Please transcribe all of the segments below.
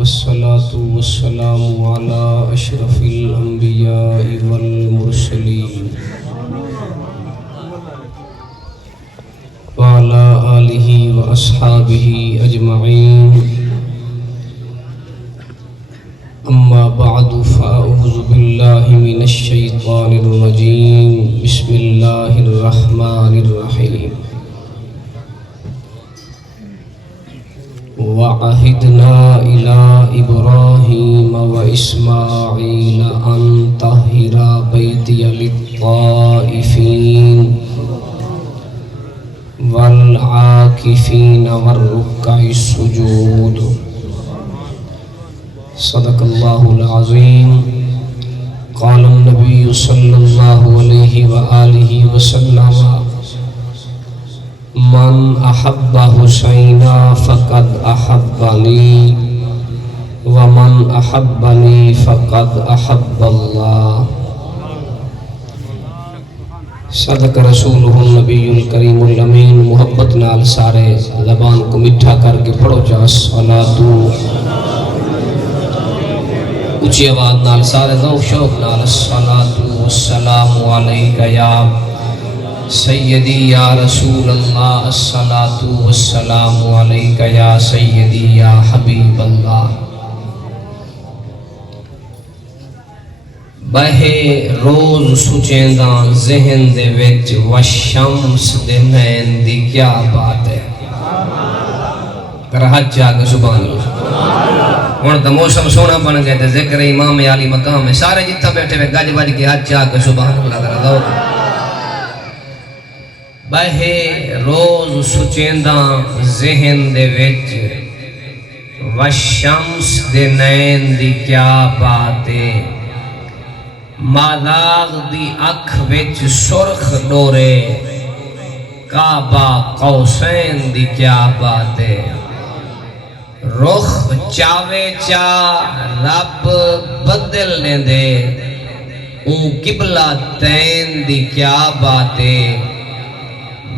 والصلاة والسلام على أشرف الأنبياء والمرسلين وعلى آله وأصحابه أجمعين. أما بعد فأعوذ بالله من الشيطان الرجيم. بسم الله الرحمن الرحيم. وعهدنا إلى إبراهيم وإسماعيل أن طهر بيتي للطائفين والعاكفين والركع السجود. صدق الله العظيم. قال النبي صلى الله عليه وآله وسلم: من أحب حسينا فقد أحبني ومن أحبني فقد أحب الله. صدق رسولہ النبی الکریم الامین. محبت نال سارے زبان کو مٹھا کر کے پڑھو جا الصلاۃ. اونچی آواز نال سارے ذوق شوق نال الصلاۃ والسلام علیک یا سیدی یا رسول اللہ. الصلاۃ والسلام علیک یا سیدی یا حبیب اللہ. بہے روز سوچینداں ذہن دے وچ وشمس دے نین دی کیا بات ہے. کر حج جاگ سبحان اللہ. ہن تو موسم سونا بن گئے تے ذکر امام عالی مقام ہے. سارے جتھا بیٹھے ہوئے گج بج کے حج جاگ سبحان اللہ کرا. بہے روز سوچینداں ذہن دے وچ وشمس دے نین دی کیا بات ہے. ماداغ دی اکھ وچ سرخ ڈورے کعبہ قوسین دی کیا بات ہے. رخ چاوے چا رب بدل نے دے اون قبلہ تین دی کیا بات ہے.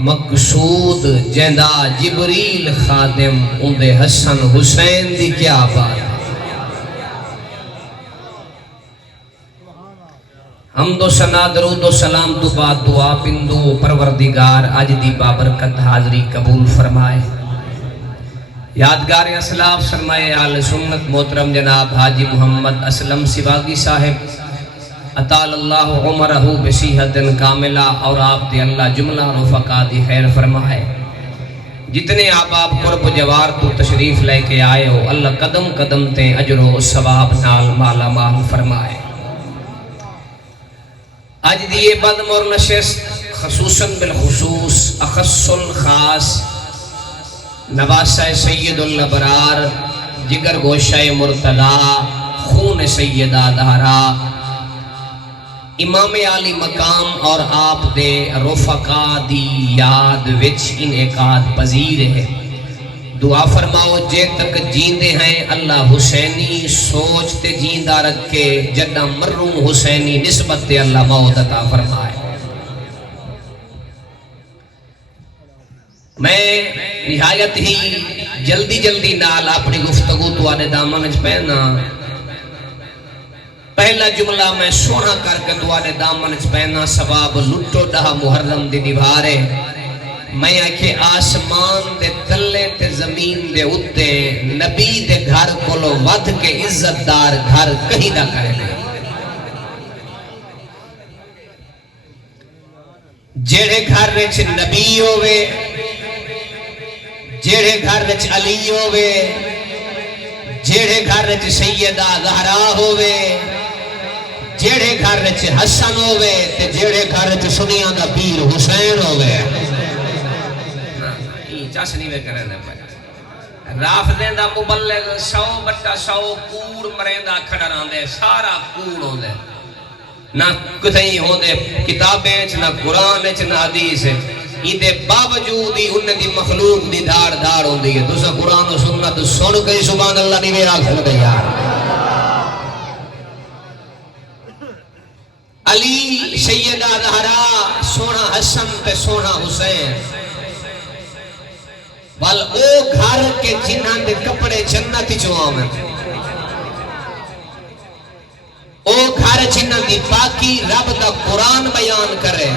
مقصود جندہ جبریل خادم اندے حسن حسین دی کیا بات ہے. حمد و ثنا درود و سلام تو بعد دعا پندو پروردگار اج دی بابرکت حاضری قبول فرمائے. یادگار اسلاف سرمائے آل سنت محترم جناب حاجی محمد اسلم سواگی صاحب اطال اللہ عمرہ بصحت کاملہ. اور آپ دے اللہ جملہ رفقا دی خیر فرمائے. جتنے احباب قرب جوار تو تشریف لے کے آئے ہو اللہ قدم قدم تے اجر و ثواب نال مالا مال فرمائے. آج دیئے بدمور نشست خصوصاً بالخصوص اخص الخاص نواسہ سید الابرار جگر گوشہ مرتضی خون سیدہ دہرا امام عالی مقام اور آپ دے رفقا دی یاد وچ انعقاد پذیر ہے. دعا فرماؤ جے تک جیندے ہیں اللہ حسینی سوچ تے جیندہ رکھے. جدہ مروں حسینی نسبت تے اللہ موت عطا فرمائے. میں نہایت ہی جلدی نال اپنی گفتگو تو آنے دامن اچ پہنا. پہلا جملہ میں سونا کر کے تو آنے دامن اچ پہنا. ثواب لٹو ڈہا محرم دی دیوارے. میں آکھے آسمان دے تلے تے زمین دے اتے نبی دے گھر کولو ود کے عزت دار گھر کہیں نہ کہے لے. جیڑے گھر وچ نبی ہوئے, جیڑے گھر وچ علی ہوئے, جیڑے گھر وچ سیدہ زہرا ہوئے, جیڑے گھر وچ حسن ہوئے تے جیڑے گھر وچ سنیاں دا پیر حسین ہوئے. چاشنی میں کریں دے پائے رافدیں دا مبلغ 100/100 کوڑ مریندا کھڑا دے. سارا کوڑ ہو دے نہ کتھیں ہو دے کتابیں نہ قرآن نہ حدیث. ان دے باوجود ہی انہیں دی مخلوق دی دھاڑ دھاڑ ہوں دی ہے. تو سا قرآن و سنت سن گئی سبحان اللہ نہیں میرا سکتے یار. علی سیدہ زہرا سونا حسن تے سونا حسین بل او گھر کے جنہاں دے کپڑے جنت چو آمن او گھر جنہ دی پاکی رب دا قرآن بیان کرے،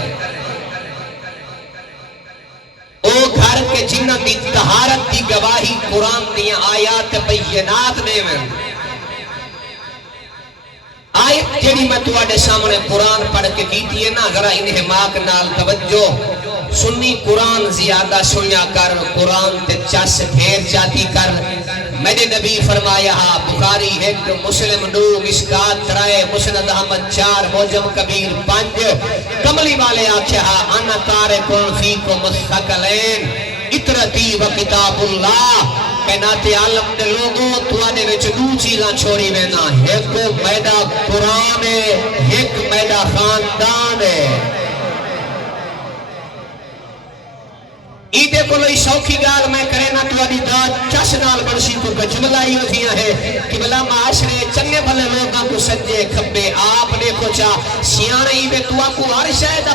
او گھر کے جنہ دی طہارت دی گواہی قرآن دی آیات بینات دے میں آیت جیڑی میں تواڈے سامنے قرآن پڑھ کے کیتی ہے نا، ذرا انہماک نال توجہ سنی قرآن زیادہ سنیا کر، قرآن تے چس پھیر جاتی کر۔ میرے نبی فرمایا بخاری 1 مسلم 2 مشکات 3 مسند احمد 4 موجم کبیر 5 کملی والے آکھیا انا تارکن فیکم الثقلین اطرتی و کتاب اللہ، کائنات عالم دے لوگوں تواڈے وچ دو چیزاں چھوڑی وینا، ایک میرا قرآن ہے، ایک میرا خاندان ہے۔ ایدے کو لئی شوقی گال میں کرے نا تو ادھی داد چش نال بڑشی تو جملہ ہی ہوتیاں ہے کہ بلا معاشرے چنگے بھلے لوگاں کو سجے کھبے آپ نے کچھا سیانے ایدے تو آپ کو ہر شاید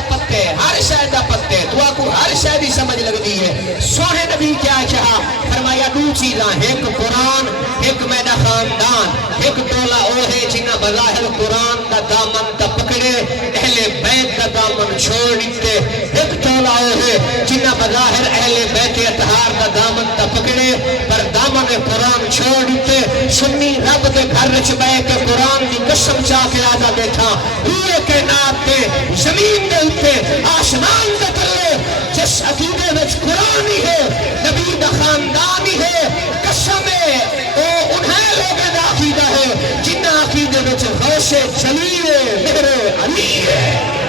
پتے تو آپ کو ہر شاید ہی سمجھ لگ دی ہے۔ سونے نبی کیا چاہا فرمایا دو چیزاں، ایک قرآن ایک میرا خاندان، ایک ٹولا او ہے جنہ بظاہر قرآن دا دامن دا پکڑے اہل بیت دا دامن چھوڑ دیتے، ایک ٹولا او ہے جنہ بظاہر اہل بیت اطہار دا دامن تا پکڑے پر دامن قرآن چھوڑ دیتے۔ سنی رب دے گھر رچ بے کے قرآن دی قسم چاہ کے آدھا بیٹھا ہوئے کے ناب دے زمین دے اٹھے آسمان دے تلے جس عقیدے وچ قرآن ہی ہے نبی دا خاندان ہی ہے، قسم ہے او انہیں لوگے دا عقیدہ ہے جنہ عقیدے وچ غوث جلیل میرے علی ہے۔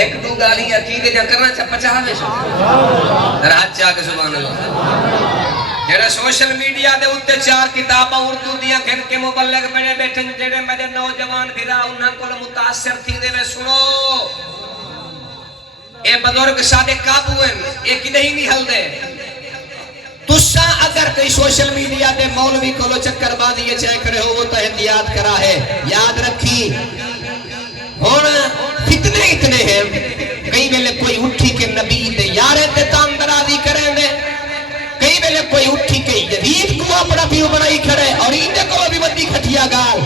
ایک دو گالی عقیدے جا کرنا چاہا میں در ہاتھ چاہ کے سبحان اللہ۔ جیڑے سوشل میڈیا دے اتے 4 کتابہ اردو دیا گھن کے مبلغ بڑے بیٹھے جیڑے میرے نوجوان بھیرا انہاں کو متاثر تھی دے وے سنو اے بزرگ سادے قابو ہیں اے کدے ہی نہیں حل دے تُسا اگر کئی سوشل میڈیا دے مولوی کو لو چکر بازی یہ چاہ کرے ہو وہ تو احتیاط کرا ہے، یاد رکھی ہونا فتنے اتنے ہیں کئی ویلے کوئی اٹھی کے نبی دے یارے تے تاندرازی کریں گے، کئی ویلے کوئی اٹھی کے یزید کو اپنا پیو بنائی کھڑے اور ایندے کو بھی بدی کھٹیا گال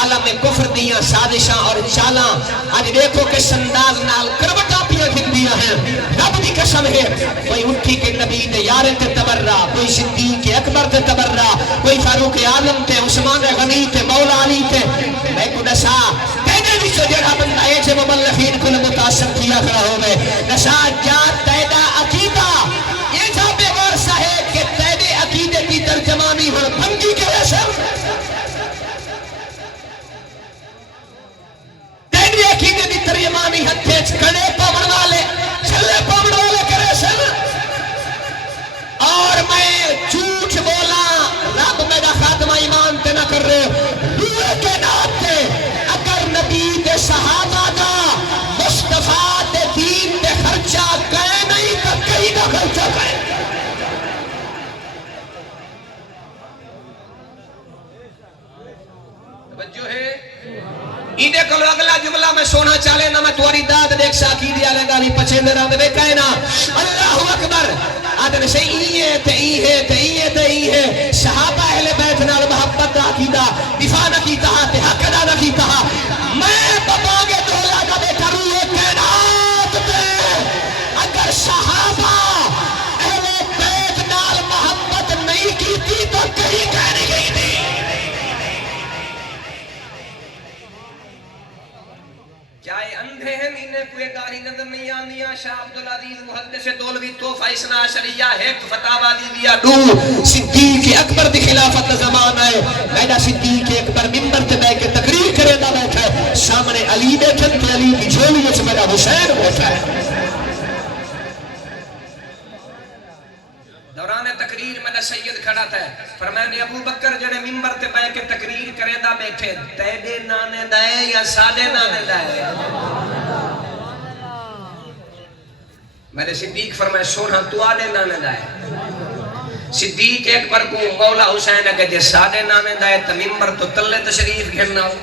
عالم کفر دیاں سازشاں اور چالاں آج دیکھو کہ سنداز نال کروٹا پیاں دیا ہیں۔ رب دی قسم ہے کوئی اٹھی کے نبی دے یارے تے تبرہ، کوئی صدیق اکبر تے تبرہ، کوئی فاروق عالم تے عثمان غنی تے مولا علی تے میں کو نسا جو جڑا بندہ ایچے مبلغین کو متاثر کیا کھڑا ہوئے نشا جا تیدہ عقیدہ یہ جا بے ورسہ ہے کہ تیدے عقیدے کی ترجمانی ہو بھنگی کے رسل تیدے عقیدے کی ترجمانی ہتھے کھڑے پامن والے چھلے پامن والے کے رسل اور میں جھوٹ بولا رب میرا خاتمہ ایمان تے نہ کر رہے روئے کے ناتے نبی دے صحابہ دا مصطفیٰ دے دین دے خرچہ کہے نہیں تو کہیں نہ خرچہ کہے۔ توجہ ہے ایدے کلو اگلا جملہ میں سونا چالے نہ میں تواری داد دیکھ ساکی دیا لے گالی پچھے رہا دے کہنا اللہ اکبر آدھر سے ای ہے صحابہ اہل بیت نال محبت دا عقیدہ دفاع نہ کی تہا تے حق ادا نہ کی تہا میں باباگے دولا کا بے کروئے کائنات دے اگر صحابہ اہل بیت نال محبت نہیں کی تھی تو کہیں کہنے گئی تھی۔ چاہے اندھے ہیں انہیں کوئی گاری نظر نہیں آنیا شاہ عبدالعزیز محدث دولوی توفہ اسنا شریعہ ایک فتاوہ دی دیا دو صدیق اکبر دی خلافت زمان آئے میڈا صدیق اکبر ممبر تے بے کے تقریر کرے دا بیٹھا ہے سامنے علی بیٹھن تے علی کی جھولی وچ میرا حسین بیٹھا ہے۔ دوران تقریر میں سید کھڑا تھا فرمایا نے ابو بکر جڑے ممبر تے بے کے تقریر کرے دا بیٹھے تیدے نانے دائے یا سادے نانے دائے میرے صدیق فرمایا سونا تو آدے نانے دائے صدیق ایک پر کو مولا حسین ہے کہ جے سادے نانے دائے تو ممبر تو تلے تشریف گھرنا ہو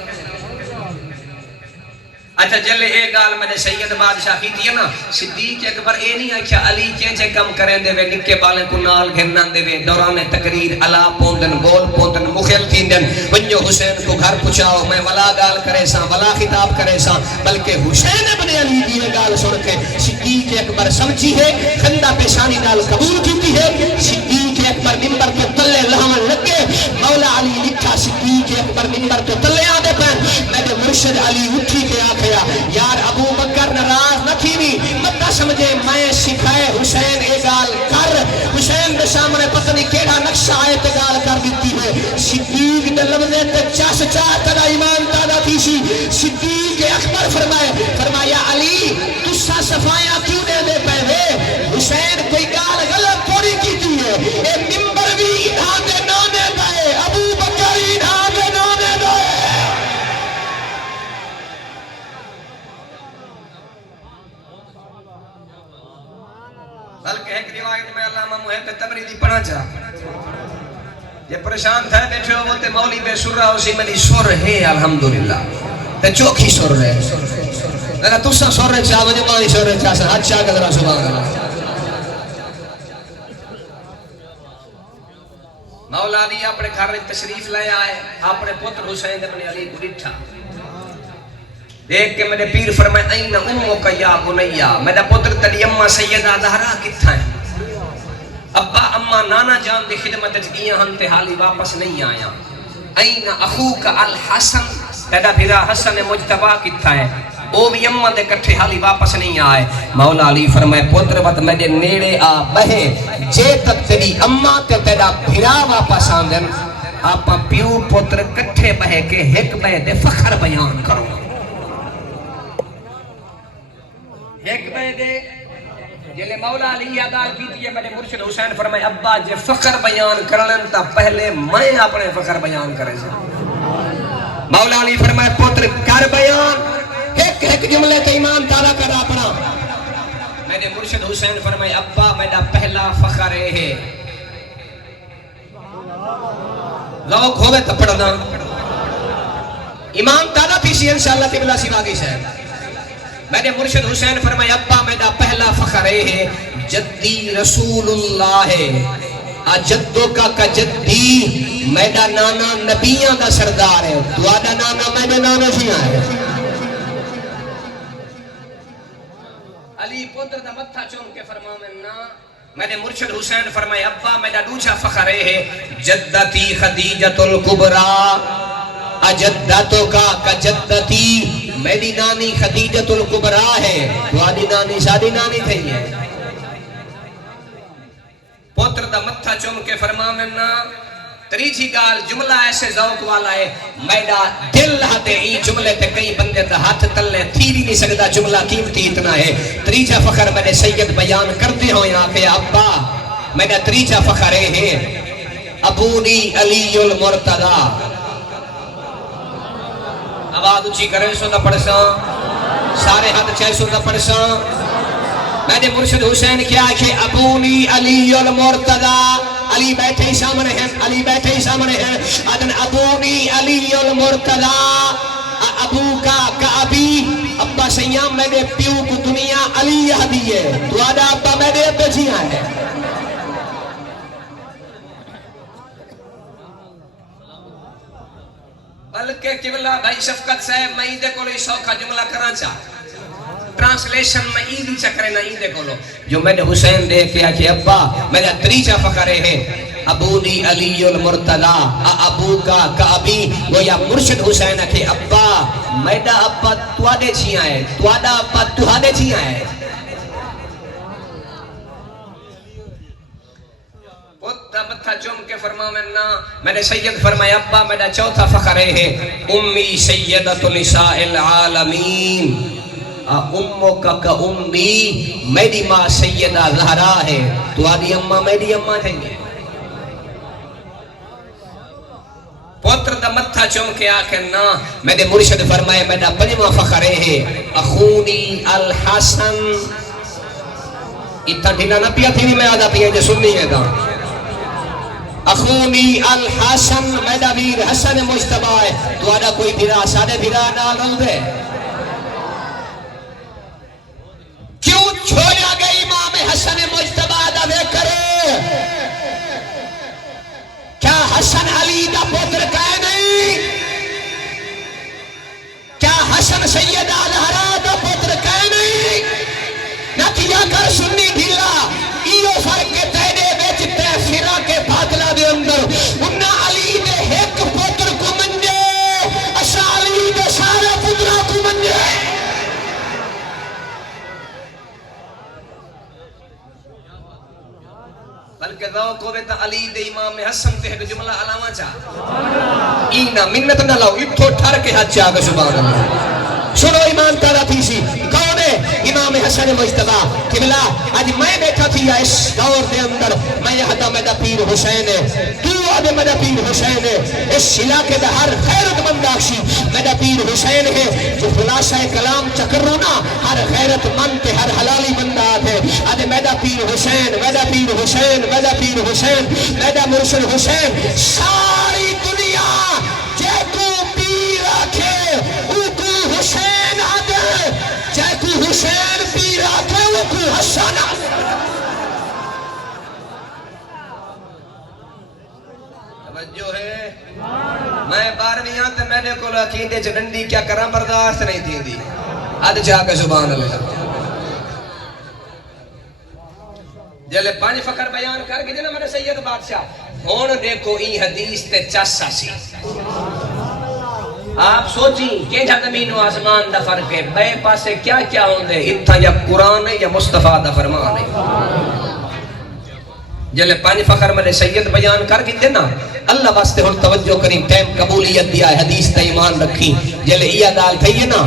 اچھا جلے اے گال میں نے سید بادشاہ کی تھی نا صدیق اکبر اے نہیں آکھیا علی چے کم کریں دے وے نکے بالیں کو نال گھنن دے وے دوران تقریر الا پوندن بول پوندن مخل تھیندن ونجو حسین کو گھر پہنچاؤ میں ولا گال کرے سا ولا خطاب کرے سا بلکہ حسین ابن علی دی گال سن کے صدیق اکبر سمجھی ہے خندہ پیشانی نال قبول کیتی ہے صدیق اکبر منبر کے تلے لہمن لگے مولا علی لکھا صدیق اکبر منبر کے تلے آدے پہن میرے مرشد علی اٹھی کے آکھے یار ابو بکر ناراض نہ تھی بھی مت سمجھے میں سکھائے حسین اے گال کر حسین دے سامنے پتہ نہیں کیڑا نقشہ آئے تے گال کر دیتی ہے صدیق دے لفظے تے چس چا تیرا ایمان تازہ تھی سی صدیق اکبر فرمایا علی تسا صفائیاں کیوں دے پے وے حسین کوئی گال غلط تھوڑی کیتی ہے اے منبر بھی انہاں دے نانے دے ابو بکر انہاں دے نانے دے بلکہ ایک روایت میں علامہ محب تبریزی پڑھا چاہ یہ پریشان تھا بیٹھے ہو تے مولی بے سر رہا اسی منی سر ہے الحمدللہ تے چوکھی سر رہے ذرا تسا سر رہے چاہ مجھے مانی سر رہے چاہ سا حد چاہ ذرا سبحان اللہ مولا علی اپنے گھر میں تشریف لے آئے اپنے پتر حسین اپنے علی کو ڈٹھا دیکھ کے میرے پیر فرمائے این امک یا بنیا میرا پتر تیری اماں سیدہ زہرا کتھا ہے ابا اماں نانا جان دی خدمت گیاں ہن تے حالی واپس نہیں آیا این اخوک الحسن تیرا بھرا حسن مجتبہ کتھا ہے او بھی اماں دے کٹھے حالی واپس نہیں آئے مولا علی فرمائے پتر بات میرے نیڑے آ بہے جے تک تیری اماں تے تیرا بھرا واپس آندن آپا پیو پتر کٹھے بہے کے ہک بہے دے فخر بیان کرو ایک بے دے جلے مولا علی آدال کیتی ہے میرے مرشد حسین فرمائے ابا جے فخر بیان کرلن تا پہلے میں اپنے فخر بیان کرے سا مولا علی فرمائے پتر کر بیان ایک جملے تے ایمان تارا کر اپنا میرے مرشد حسین فرمائے ابا میرا پہلا فخر ہے لوگ ہوئے تو پڑھنا ایمان تارا تھی سی انشاءاللہ تبلا سیواگی شاید میرے مرشد حسین فرمائے ابا میرا پہلا فخر ہے جدی رسول اللہ ہے جدو کا جدی میرا نانا نبیاں دا سردار ہے دوادہ نانا میرے نانا جیاں ہے علی پتر دا متھا چون کے فرمانا میرے مرشد حسین فرمائے ابا میرا دوسرا فخر ہے جدتی خدیجۃ الکبریٰ اجدتوں کا جدتی میری نانی خدیجۃ الکبریٰ ہے دوادی نانی شادی نانی تھی ہے پوتر دا متھا چوم کے فرمانا تریجی گال جملہ ایسے ذوق والا ہے میرا دل ہاتھے ای جملے تے کئی بندے دا ہاتھ تلے تھیری نہیں سکتا جملہ قیمتی اتنا ہے تریجا فخر میرے سید بیان کرتے ہو یہاں کہ ابا میرا تریجا فخر ہے ابونی علی المرتضی آواز اچھی کرے سو نہ پڑھساں سارے ہاتھ چاہے سو نہ پڑھساں میں نے مرشد حسین کیا کہ ابونی علی المرتضی علی بیٹھے ہی سامنے ہیں علی بیٹھے ہی سامنے ہیں ادن ابونی علی المرتضی ابو کا ابی ابا سیام میں نے پیو کو دنیا علی یہ دیئے تو آدھا ابا میں نے ابے جیاں ہے بلکہ قبلہ بھائی شفقت صاحب میں ایدے کو لئی سوکھا جملہ کران چاہ ٹرانسلیشن میں ایدی چکرے نہ ایدے کو لو جو میں نے حسین دے کیا کہ ابا میرا تریجہ فخرے ہیں ابونی علی المرتضی ابو کا ابی وہ یا مرشد حسین کہ ابا میرا ابا توادے چھیاں ہے توادہ ابا توادے چھیاں ہے متھا چوم کے فرمانا میں نے سید فرمایا ابا میرا چوتھا فخر ہے امی سیدۃ نساء العالمین امکا کا امی میری ماں سیدہ زہرا ہے تو آدھی اماں میری اماں تھیں گے پوتر دا متھا چوم کے آکھنا میں نے مرشد فرمایا میرا پنجواں فخر ہے اخونی الحسن اتنا ڈھینا نہ پیا تھی بھی میں آدھا پیا جو سننی ہے دا اخونی الحسن میرا ویر حسن مجتبہ ہے تو آدھا کوئی بھیرا سادے بھیرا نہ لوں دے چھوڑا گئی امام حسن مجتبی دا ذکر کیا حسن علی دا پتر کہے نہیں کیا حسن سیدہ زہرا دا پتر کہے نہیں نہ کیا کر سنی ڈھیلا ایو فرق کے تیرے بیچ تیفرہ کے باطلہ دے اندر انہا علی دے ایک پتر کو منجے اسا علی دے سارے پترہ کو منجے بلکہ ذوق ہوئے تا علی دے امام حسن تے ایک جملہ علامہ چاہ اینا منت نہ لاؤ اتھو ٹھر کے حد چاہ گا سبحان اللہ سنو ایمان تارا تھی سی کون ہے امام حسن مجتبی قبلہ آج میں بیٹھا تھی اس دور دے اندر میں یہاں میرا پیر حسین ہے تو آدھے میرا پیر حسین ہے اس علاقے دا ہر خیرت مند آکشی میرا پیر حسین ہے جو خلاصہ کلام چکر رونا ہر خیرت مند تے ہر حلالی بندہ آتے آدھے میرا پیر حسین میرا پیر حسین میرا پیر حسین میرا مرشد حسین ساری دنیا جے کو پیر آکھے او کو حسین آدھے جے کو حسین پیر آکھے او کو حسن آدھے توجہ ہے میں 12ویں آتے میں نے کہا عقیدے چنڈی کیا کرا برداشت نہیں تھی دی آدھے چاہ کے سبحان اللہ جلے 5 فقر بیان کر کے جنہ میرے سید بادشاہ ہون دیکھو ای حدیث تے چاسا سی آپ سوچیں کہ جہاں زمین و آسمان دا فرق ہے بے پاسے کیا کیا ہوں دے اتھا یا قرآن ہے یا مصطفیٰ دا فرمان ہے جلے 5 فخر میرے سید بیان کر کے دینا اللہ واسطے ہن توجہ کریں ٹائم قبولیت دیا حدیث تے ایمان رکھی جلے یہ دال تھی نا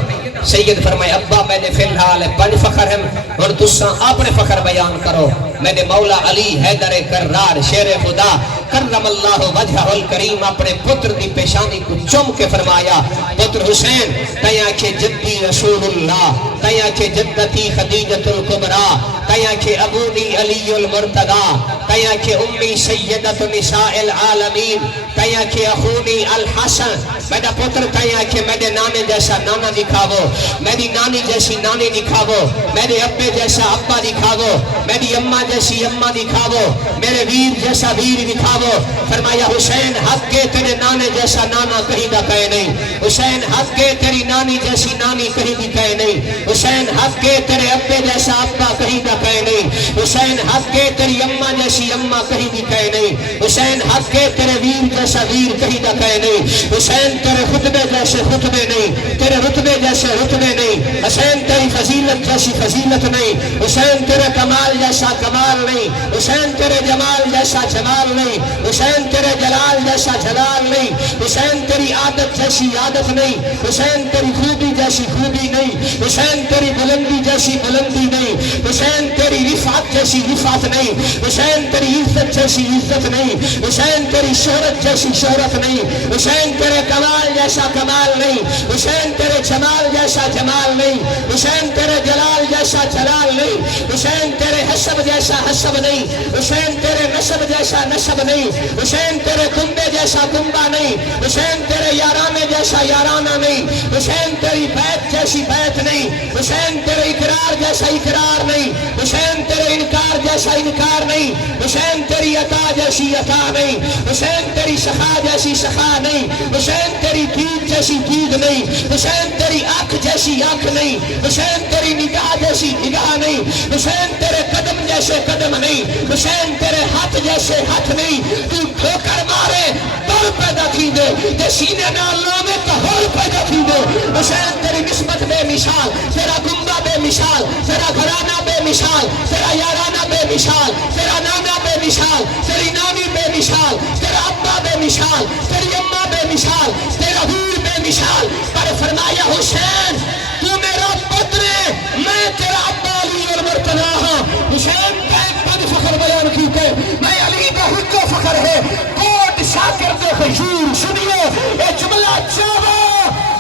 سید فرمائے ابا میں نے فی الحال 5 فخر ہیں اور تساں اپنے فخر بیان کرو میں نے مولا علی حیدر کرار شیر خدا کرم اللہ وجہ الکریم اپنے پتر دی پیشانی کو چم کے فرمایا پتر حسین تیاں کے جدی رسول اللہ تیاں کے جدتی خدیجت الکبرا تیاں کے ابونی علی المرتضی تیاں کے امی سیدت نساء العالمین تیاں کے اخونی الحسن میرا پتر تیاں کے میرے نانے جیسا نانا دکھاو میری نانی جیسی نانی دکھاو میرے ابے جیسا ابا دکھاو میری اماں جیسی اماں دکھاو میرے ویر جیسا ویر دکھاو فرمایا حسین حق کے تیرے نانے جیسا نانا کہیں نہ کہے نہیں حسین حق کے تیری نانی جیسی نانی کہیں بھی کہے نہیں حسین حق کے تیرے ابے جیسا ابا کہیں نہ کہے نہیں حسین حق کے تیری اماں جیسی اماں کہیں بھی کہے نہیں حسین حق کے تیرے ویر جیسا ویر کہیں نہ کہے نہیں حسین تیرے خطبے جیسے خطبے نہیں تیرے رتبے جیسے رتبے نہیں حسین تیری فضیلت جیسی فضیلت نہیں حسین تیرے کمال جیسا کمال نہیں حسین تیرے جمال جیسا جمال نہیں حسین تیرے جلال جیسا جلال نہیں حسین تیری عادت جیسی عادت نہیں حسین تیری خوبی جیسی خوبی نہیں حسین تیری بلندی جیسی بلندی نہیں حسین تیری رفعت جیسی رفعت نہیں حسین تیری عزت جیسی عزت نہیں حسین تیری شہرت جیسی شہرت نہیں حسین تیرے کمال جیسا کمال نہیں حسین تیرے جمال جیسا جمال نہیں حسین تیرے جلال جیسا جلال نہیں حسین تیرے حسب جیسا حسب نہیں حسین تیرے نسب جیسا نسب نہیں حسین تیرے کنبے جیسا کنبہ نہیں حسین تیرے یارانے جیسا یارانہ نہیں حسین تیری بیت جیسی بیت نہیں حسین تیرے اقرار جیسا اقرار نہیں حسین تیرے انکار جیسا انکار نہیں حسین تیری عطا جیسی عطا نہیں حسین تیری سخا جیسی سخا نہیں حسین تیری دید جیسی دید نہیں حسین تیری آنکھ جیسی آنکھ نہیں حسین تیری نگاہ جیسی نگاہ نہیں حسین تیرے قدم جیسے قدم نہیں حسین تیرے ہاتھ جیسے ہاتھ نہیں تو ٹھوکر مارے دور پیدا کی دے تے سینے نال لوے تو ہور پیدا کی دے حسین تیری نسبت بے مثال تیرا گنبہ بے مثال تیرا گھرانہ بے مثال تیرا یارانہ بے مثال تیرا نانا بے مثال تیری نانی بے مثال تیرا ابا بے مثال تیری اماں بے مثال تیرا ویر بے مثال پر فرمایا حسین تو میرا پتر ہے میں تیرا ابا علی المرتضی ہوں حسین کا ایک 5 فخر بیان کی کہ میں علی کا حق و فخر ہے کوٹ شاکرد خشور سنیے اے جملہ چاہو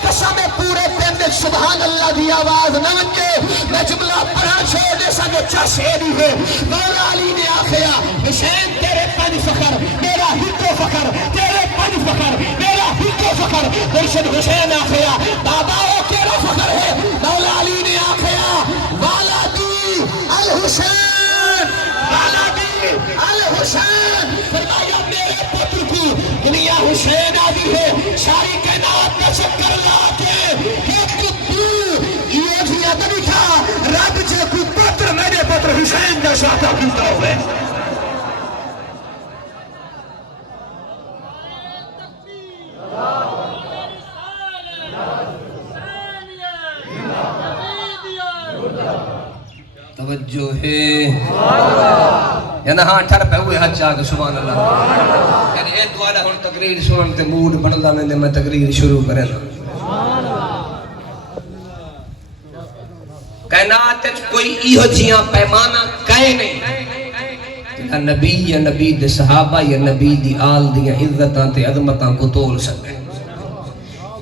قسم پورے دن سبحان اللہ دی آواز نہ ونجے میں جملہ پڑھا چھوڑ جیسا جو چس ایڈی ہے مولا علی نے آخیا حسین تیرے 5 فخر میرا حق و فخر تیرے 5 فخر میرا حق و فخر مرشد حسین آخیا بابا وہ تیرا فخر ہے مولا علی نے آخیا والا دی دا شاہدہ کیتا ہوئے توجہ ہے یعنی ہاں ٹھر پہ ہوئے حج آگے سبحان اللہ یعنی اے دوارہ ہون تقریر سنتے موڈ بندا میں تقریر شروع کرے نا کائنات کوئی ایہو جیاں پیمانہ کہے نہیں یا نبی یا نبی دے صحابہ یا نبی دی آل دی عزتاں تے عظمتاں کو تول سکے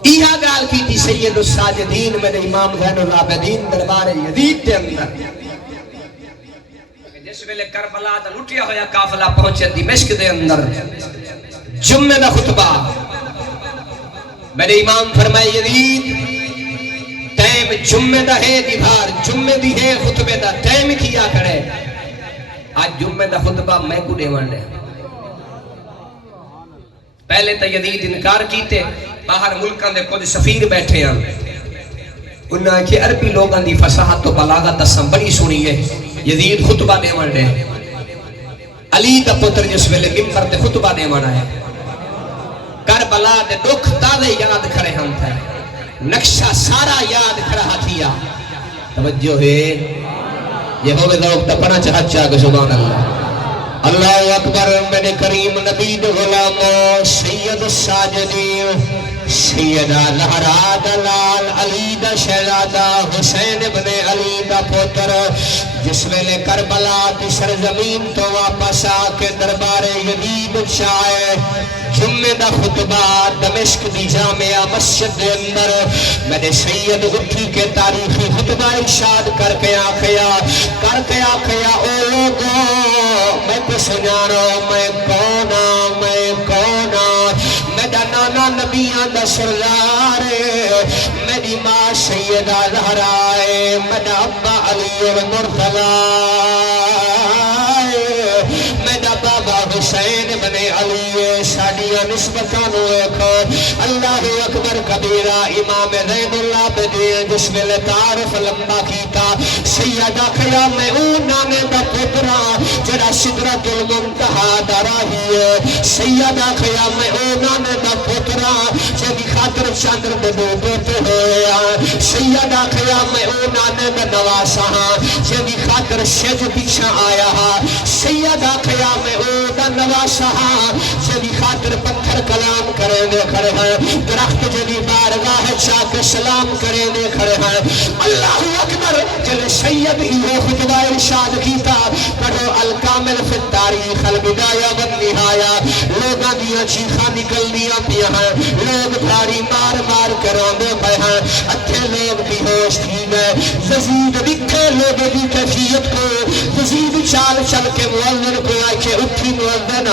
ایہا گال کی تھی سید الساجدین میں امام زین العابدین دربار یزید دے اندر جس ویلے کربلا دا لٹیا ہویا قافلہ پہنچے دمشق دے اندر جمعہ دا خطبہ میرے امام فرمائے یزید ٹائم جمعہ دا ہے دیوار جمعہ دی ہے خطبہ دا ٹائم کیا کرے آج جمعہ دا خطبہ میں کو دیوان دے پہلے تا یزید انکار کیتے باہر ملکان دے کچھ سفیر بیٹھے ہیں انہاں کہ عربی لوگاں دی فصاحت و بلاغت اساں بڑی سنی ہے یزید خطبہ دیوان دے علی دا پتر جس ویلے ممبر دے خطبہ دیوان ہے کربلا دے دکھ تازے یاد کھڑے ہم تھے نقشہ سارا یاد کھڑا تھیا توجہ ہے یہ ہوئے ذوق تپنا چاہت چاہ کے سبحان اللہ اللہ اکبر میرے کریم نبی غلامو سید الساجدین سیدہ لہرا دلال علی دا شہزادہ حسین ابن علی دا پوتر جس ویلے کربلا تی سرزمین تو واپس آ کے دربار یزید چاہے جمعہ دا خطبہ دمشق دی جامعہ مسجد دے اندر میرے سید اٹھی کے تاریخی خطبہ ارشاد کر کے آخیا او لوگوں میں کو سنارو میں کونا میرا نانا نبیان دا سردارے میری ماں سیدہ زہرائے میرا ابا علی مرتضی میرا بابا حسین بن علی ساڑیاں نسبتانو ایک اللہ اکبر کبیرہ امام زین اللہ بدین جس میں تعارف لمبا کیتا سیدہ خیا میں نانے دا پترا جڑا صدرت المنتہا دراہی ہے سیدہ خیا میں نانے دا پترا جبی خاطر چاندر دے دو بیٹے ہویا سیدہ خیا میں نانے دا نواسا جبی خاطر شج پیچھا آیا سیدہ خیا میں دا نواسا جبی خاطر پتھر کلام کرے دے کھڑے ہیں درخت جبی بارگاہ چاک سلام کرے دے کھڑے ہیں اللہ اکبر جلے سید ایو خطبہ ارشاد کیتا پڑھو الکامل فی التاریخ البدایہ والنہایہ لوگاں دیا چیخاں نکل دیا پیا ہیں لوگ بھاری مار کر آندے پہ ہیں اتھے لوگ بھی ہوش تھی گئے یزید دکھے لوگ دی کیفیت کو یزید چال چل کے مؤذن کو آئے اٹھی مؤذن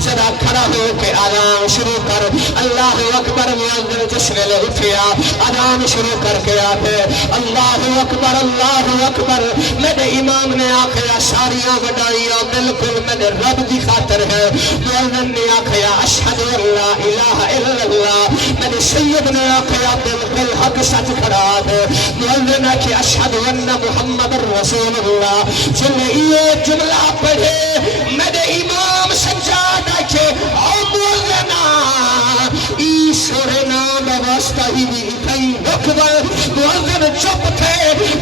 صدا کھڑا ہو کے آرام شروع کر اللہ اکبر مؤذن جس ویلے اٹھیا آرام شروع کر کے آتے اللہ اکبر میرے امام نے آخیا ساریاں وڈائیاں بالکل میرے رب دی خاطر ہے مؤذن نے آخیا اشہد اللہ الہ الا اللہ میرے سید نے آخیا بالکل حق سچ کھڑا ہے مؤذن نے کہ اشہد ان محمد رسول اللہ جنہیں یہ جملہ پڑھے میرے امام سجاد کہ او مؤذنہ ایسر نام واسطہ ہی کئی اکبر مؤذن چپ تھے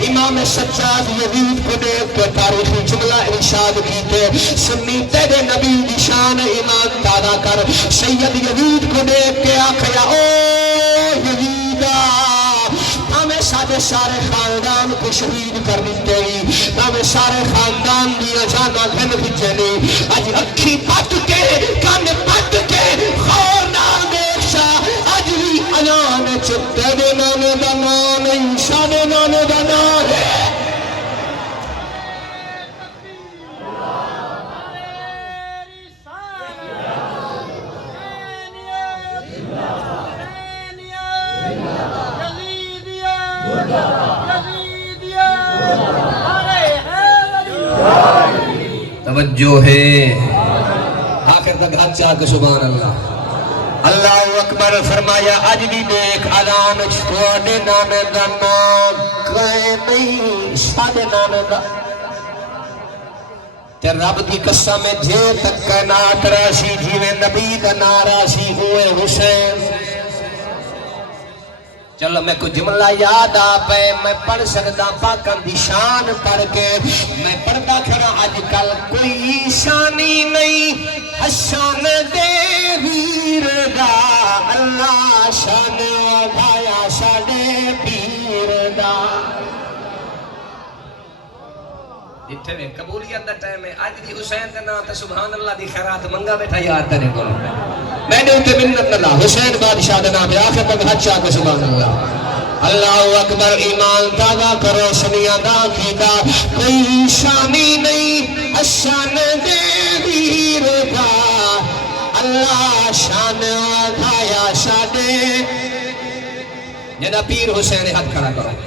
امام سجاد یزید کو دیکھ کے تاریخی جملہ ارشاد کیتے سنی تیرے نبی دی شان ایمان دادا کر سید یزید کو دیکھ کے آخیا او یزیدہ ہمیں سارے خاندان کو شہید کر دیتے ہی ہمیں سارے خاندان دیا جانا گھن بھجنے آج اکھی پت کے کان پت کے خونان دیکھا آج بھی انان چتے دے نانے دنان انشاء دے نانے دنان ہے توجہ ہے آخر تک حد چاہ کے سبحان اللہ اللہ اکبر فرمایا آج بھی دیکھ آدان چھوڑے نانے دا نام کہے نہیں سادے نانے دا تے رب دی قسم جے تک کائنات راسی جیویں نبی دا نام راسی ہوئے حسین. چلو میں کو جملہ یاد آ پے میں پڑھ سکتا پاکاں دی شان پڑھ کے میں پڑھتا کھڑا آج کل کوئی شانی نہیں حسن دے ویر دا اللہ شان وڈھایا ساڈے پیر دا. جتھے میں قبولیت دا ٹائم ہے اج دی حسین دا نام تے سبحان اللہ دی خیرات منگا بیٹھا یار تیرے کول میں نے تے منت نہ حسین بادشاہ دا نام آخر تک ہاتھ چاہ کے سبحان اللہ. اللہ اکبر ایمان دعویٰ کرو سنیاں دا کیتا کوئی شانی نہیں حسن دے ویر دا اللہ شان وڈھایا ساڈے. جدا پیر حسین ہاتھ کھڑا کرو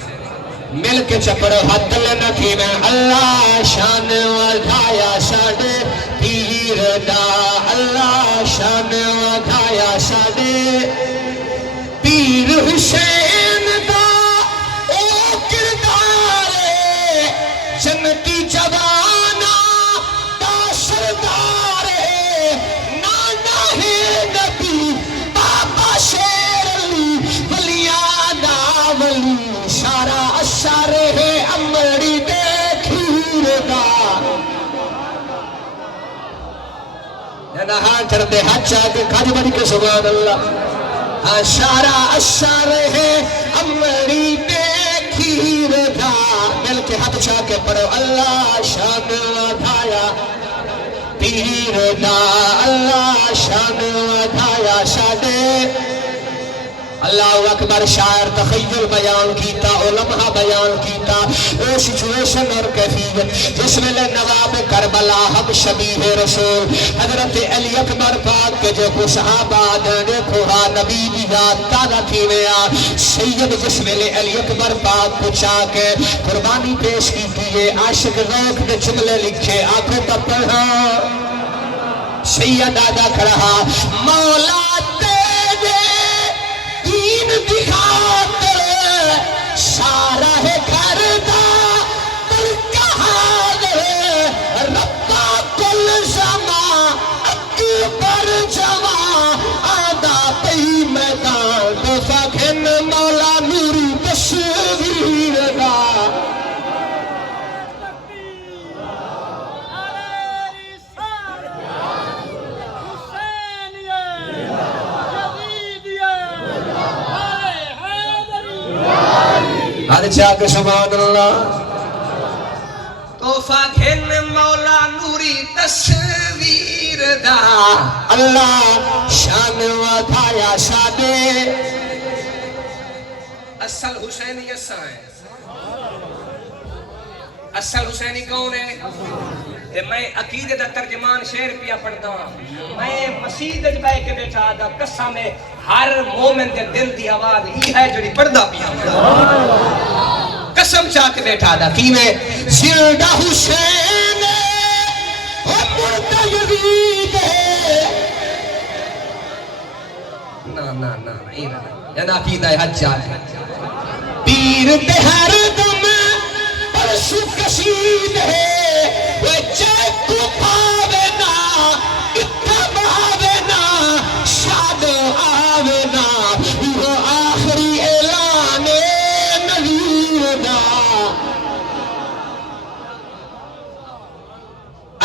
مل کے چپڑو ہاتھ لینا کی میں اللہ شان وڈھایا ساڈے پیر دا اللہ شان وڈھایا ساڈے پیر حسین دا او کردار جنتی جوانا دا سردار نانا ہے نبی بابا شیر علی ولیاں دا ولی سارا اثر ہے امڑی دے کھیر دا. ہاتھ چڑھتے ہاتھ چاہ کے کھاج بڑی کے سبحان اللہ سارا اثر ہے امڑی دے کھیر دا. مل کے ہاتھ چاہ کے پڑھو اللہ شان وڈھایا پیر دا اللہ شان وڈھایا ساڈے. اللہ اکبر شاعر تخیل بیان کیتا علماء بیان کیتا او سچویشن اور کیفیت جس میں نواب کربلا ہم شبیہ رسول حضرت علی اکبر پاک کے جو کچھ آباد دیکھو ہاں نبی دی ذات تازہ تھی ویا سید جس میں علی اکبر پاک کو چاہ کے قربانی پیش کی تھی عاشق روک نے جملے لکھے آنکھوں کا پڑھا سید آدھا کھڑا مولا دکھاتے سارا ہے گھر دا پر کہا دے ربا کل زمان اکبر جوان آدھا پہی میدان تو فاکھن مولا نوری تصویر دا. ہر چاہ کے سبحان اللہ توفہ کھن مولا نوری تصویر دا اللہ شان وڈھایا ساڈے. اصل حسینی اسا ہے اصل حسینی کون ہے میں عقیدے دا ترجمان شعر پیا پڑھتا میں مسجد وچ بیٹھ کے بیٹھا دا قسم ہے ہر مومن دے دل دی آواز ہی ہے جو پڑھدا پیا قسم چاہ کے بیٹھا دا کی میں زندہ حسین ہے مردہ یزید ہے نا یہ عقیدہ ہے حج چاہ کے پیر تے ہر دم پرسو کشید ہے وہ چیک کو پاوے نا اتب آوے نا شاد آوے نا وہ آخری اعلان نذیر دا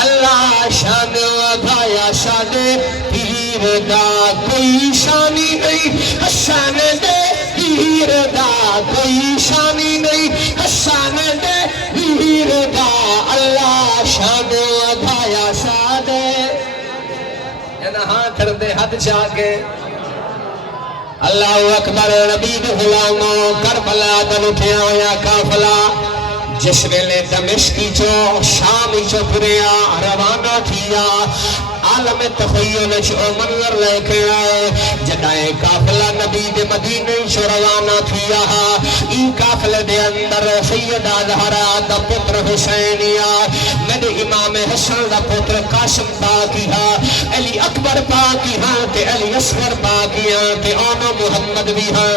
اللہ شان وڈھایا ساڈے پیر دا کوئی شانی نہیں حسن دے پیر دا کوئی شانی نہیں حسن دے پیر دا اللہ شان وڈھایا ساڈے. ہاتھ کھڑتے ہاتھ چاہ کے اللہ اکبر نبی دے غلاموں کربلا دا اٹھیا ہویا قافلہ جس ویلے دمشقی چو شامی چو پریا روانہ تھیا عالم تخیل چو منظر لے کے آئے جدائے قافلہ نبی دے مدینے چ روانہ تھیا ای قافلے دے اندر سیدہ زہرا دا پتر حسینیا میرے امام حسن دا پتر قاسم پاکیا علی اکبر پاکیا تے علی اصغر پاکیا تے آنو محمد بھی ہاں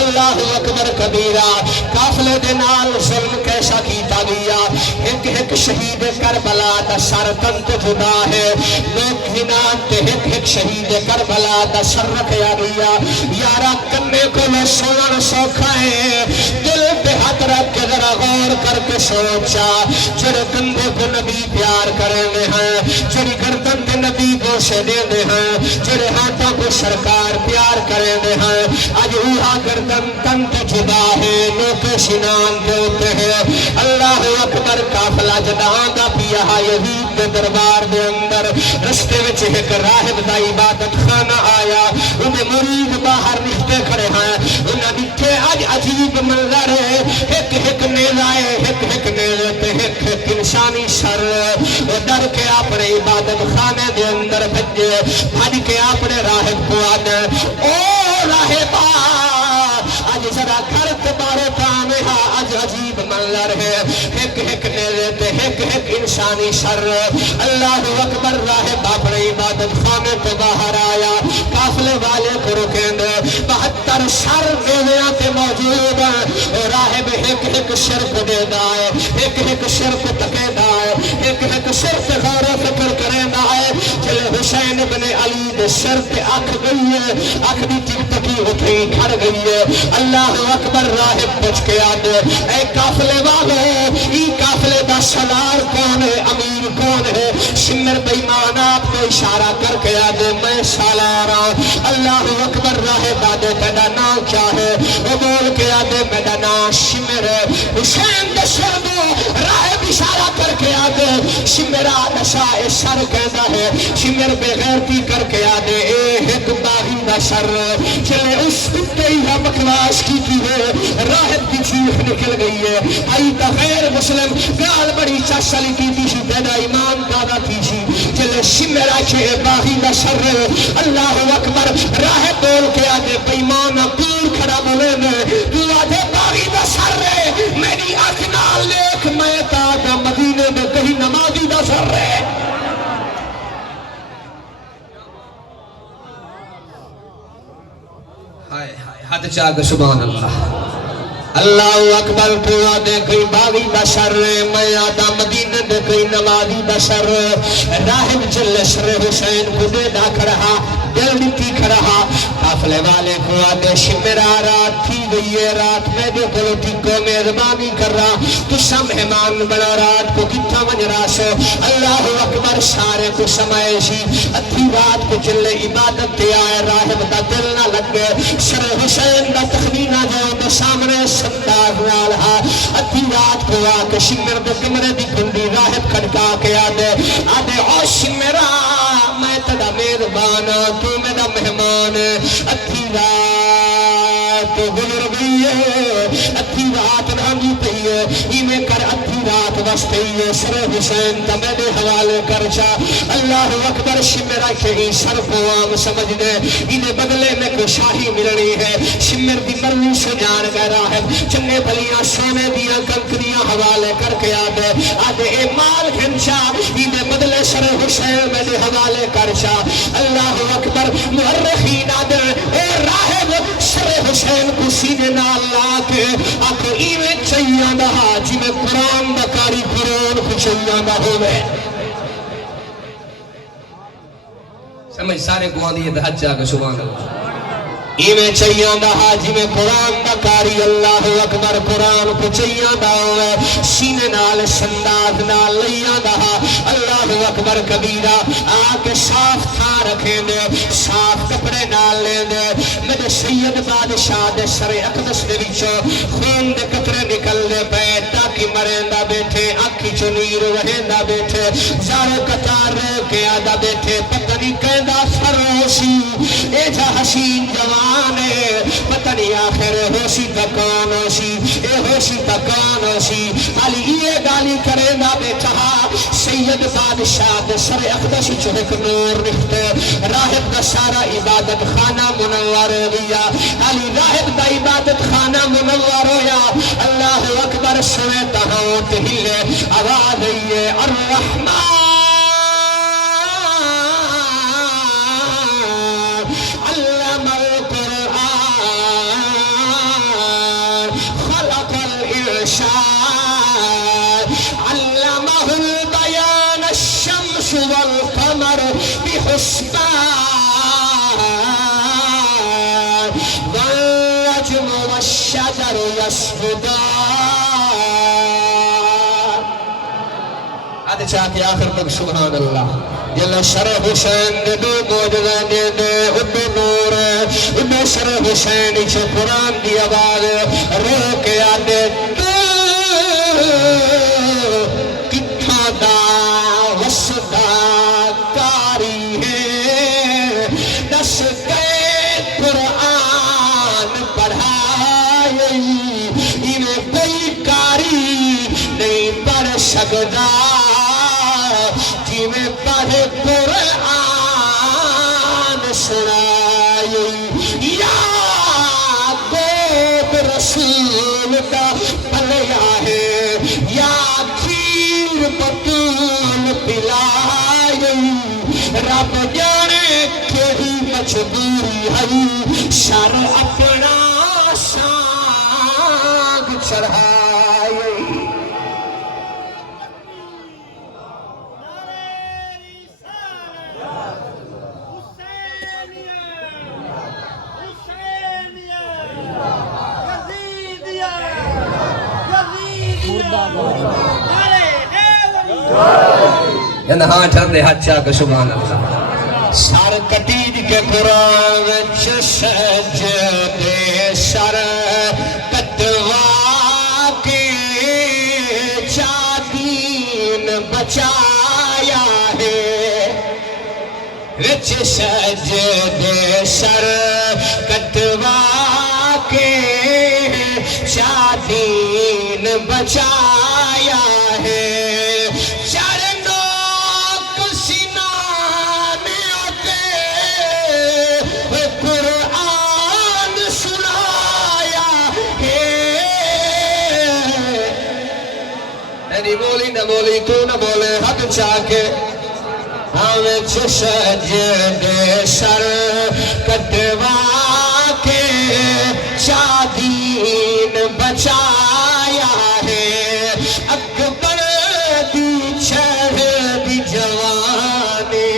اللہ اکبر کبیرہ قافلے دے نال ظلم کیسا کیتا گیا ایک ایک شہید کربلا دا سر تن تو جدا ہے لوگ ہنان تے ایک ایک شہید کربلا دا سر رکھیا گیا یارا کنے کو میں سوان سوکھا ہے دل پہ ہاتھ رکھ کے ذرا غور کر کے سوچا جڑے کندھے کو نبی پیار کرنے ہیں جڑی گردن تے نبی کو سے دینے ہیں جڑے ہاتھوں کو سرکار پیار کرنے ہیں آج اوہا گردن تن تو جدا ہے نوکے سنان دیتے ہیں اللہ اکبر قافلہ جدان دا پیا یزید دے دربار دے اندر رستے وچ ایک راہب دا عبادت خانہ آیا انہیں مرید باہر نکتے کھڑے ہیں انہیں نکتے آج عجیب منظر ہے ایک ایک نیلائے ایک نیلے تے ایک انسانی سر وہ ڈر کے اپنے عبادت خانے دے اندر بھجے بھج کے اپنے راہب کو آنے او راہبہ آج ذرا گھر تبارے کامے آج عجیب منظر ہے ایک نیلے تے ایک انسانی سر اللہ اکبر راہب اپنے عبادت خانے تو باہر آیا قافلے والے کو رکیں دے 72 سر نیلیاں تے موجود ہیں راہب ایک شرک دے دائے ایک شرک تکے دائے ایک شرک غور و فکر کریں دائے چلے حسین بن علی دے سر تے آکھ گئی ہے آکھ دی ٹک ٹکی اٹھی کھڑ گئی ہے اللہ اکبر راہب پوچھ کے آدھے اے قافلے والے ای قافلے دا سالار کون ہے امیر کون ہے شمر بیمان آپ کو اشارہ کر کے آدھے میں سالار ہوں اللہ اکبر راہب آدھے تیرا نام کیا ہے وہ بول کے آدھے میرا نام شمر ہے حسین دے سر دو راہب اشارہ کر کے آدھے شمرہ نشا سر کہتا ہے شمر بے غیرتی کر کے آدھے اے ایک باغی دا سر چلے اس کتے ہی بکواس کی تھی ہے راہب کی چیخ نکل گئی ہے آئی تا غیر مسلم گال بڑی چاسلی کی تھی سی پیدا ایمان دادا تھی سی چلے شمرہ چھے باغی دا سر اللہ اکبر راہب بول کے آدھے بیمانہ پور کھڑا بولے میں تو آدھے باغی دا سر رہے میری اکنا لیک میں تا دا مدینے میں کہیں نمازی دا سر رہے حد چاک سبحان اللہ اللہ اکبر تو آدھے کئی باغی بشر میں آدھا مدینہ دے کئی نمازی بشر راہب جل سر حسین کو دے دا کھڑا دل مٹی کھڑا قافلے والے کو آدھے شمرہ رات تھی گئی ہے رات میں دے کلوٹی کو میزبانی کر رہا تو سا مہمان بنا رات کو کتنا منجرا سو اللہ اکبر سارے کو سمائے سی اتھی رات کو چلے عبادت تے آئے راہب دا دل نہ لگے سر حسین دا تخمینہ جاؤ تو سامنے سنداز نالہا اتھی رات کو آکے شمر دے کمرے دی کندی راہب کھڑکا کے آدھے او شمرہ میں تدا میربانا تو میرا مہمان اتھی رات گزر گئی ہے اتھی رات نامی پئی ہے ایمیں کر اتھی رات وستے ہے سر حسین تا میں نے حوالے کر چا اللہ اکبر شمرہ کے ہی سر کو عام سمجھ دے انہیں بدلے میں کو شاہی ملنی ہے شمر دی مرنی سے جان گئے راہب چنے بلیاں سونے دیاں کنکریاں حوالے کر کے آدھے اے مال گھنچا انہیں بدلے سر حسین میں نے حوالے کر چا اللہ اکبر محرخین آدھے اے راہب سر حسین کو سینے نال لا کے آکھو ایویں چاہیاں دہا جی میں قرآن دکاری قرآن کو چاہیاں دہ ہوئے سمجھ سارے کو آدھی یہ دہت جاگا سبحان اللہ ایویں چاہیاں دا حاجی میں قرآن دا کاری اللہ اکبر قرآن کو چاہیاں دا ہوئے سینے نال سنداز نال لیاں دا اللہ اکبر کبیرہ آکے صاف تھا رکھیں دے صاف کپڑے نال لیں دے میرے سید بادشاہ دے سر اقدس دے بچو خون دے قطرے نکل دے بیٹا کی مرندہ بیٹھے آنکھی چنیر رہندہ بیٹھے زارو قطار رہ کے آدھا بیٹھے پتنی کہندہ فروسی اے جا حسین جوان پتہ نہیں آخر ہوسی تکان ہوسی اے ہوسی تکان ہوسی علی یہ گالی کرے نہ بیٹھا سید بادشاہ دے سر اقدس چوک نور رکھتے راہب دا سارا عبادت خانہ منور ہو گیا علی راہب دا عبادت خانہ منور ہویا اللہ اکبر سنے تہاں تہیلے آواز آئیے الرحمن علم القرآن خلق الإرشاد علمه البيان الشمس والقمر بحسبان والنجم والشجر يسجدان آدھے چاہتے آخر تک سبحان اللہ جلہ شرح حسین دے دو موجزہ دے دے ادو نور ادو شرح حسین چھے قرآن دی آواز رو کے آدھے دو کتھا دا وسدا کاری ہے دس گئے قرآن پڑھائے انہیں کوئی کاری نہیں پڑھ سکتا جی میں پڑھ قرآن سنائے یا گود رسول کا پلیا ہے یا کھیر بطول پلائے رب جانے کہی مجبوری ہے شر اپنا سانگ چڑھائے ہاں ٹھردے ہاتھ چاہ کے سبحان اللہ سر کٹید کے قرآن وچ سجدے سر کٹوا کے چادین بچایا ہے وچ سجدے سر کٹوا کے چادین بچایا ہے نہ بولی تو نہ بولے حق چاہ کے ہمیں سجدے سر کٹوا کے چادین بچایا ہے اکبر دی چڑھ دی جوانی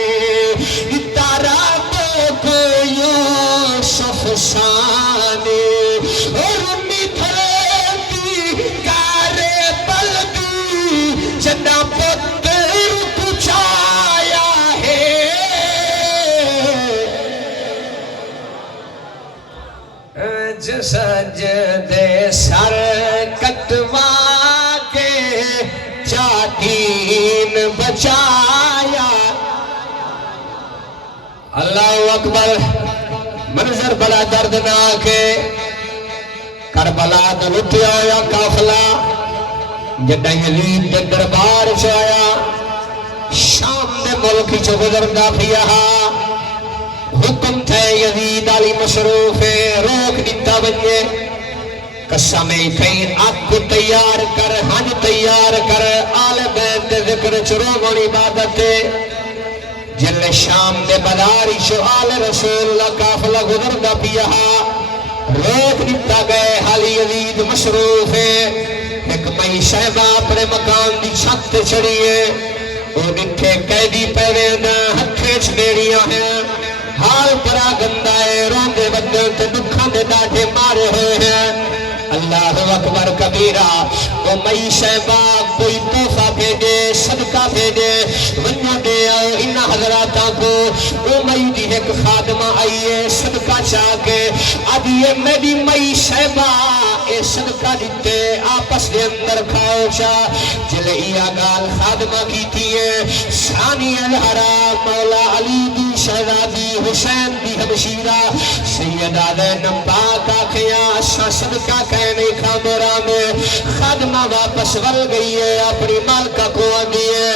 تارا کو یوسف ثانی اور مٹھاتی کارے بلدی چندہ پتر پچایا ہے سجدے سر کٹوا کے چادین بچایا اللہ اکبر منظر بڑا دردناک ہے کربلا دا لٹیا ہویا قافلہ جدہ یزید دے دربار چایا شام دے ملکی چو گزردہ پھیا حکم تھے یزید علی مصروف روک دیتا بنجے قسمیں کہیں آگ کو تیار کر ہن تیار کر آل بیت دے ذکر چرومن عبادت جل شام دے بداری شو آل رسول اللہ قافلہ گزردہ پھیا روک دیتا گئے حالی یزید مصروف ایک مئی صاحبہ اپنے مکان دی چھت چڑھیے وہ دکھے قیدی پہلے نہ ہتھے چھڑیاں ہیں حال پرا گندہ ہے روندے بدل تے دکھاں دے ڈاٹے مارے ہوئے ہیں اللہ اکبر کبیرہ وہ مئی صاحبہ کوئی تحفہ بھیجے صدقہ بھیجے ونو دے آؤ ان حضراتاں کو وہ مئی دی ایک خادمہ آئیے صدقہ چاہ کے آدھیے میری مئی صاحبہ اے صدقہ دیتے آپس دے اندر کھاؤ چاہ جلے یا گال خادمہ کی تیئے ثانی الحرام مولا علی دی شہزادی حسین دی ہمشیرہ سیدہ زینب پاک آکھیاں صدقہ کہنے کا میرا میں خادمہ واپس ول گئی ہے اپنی مالکہ کو آدھیے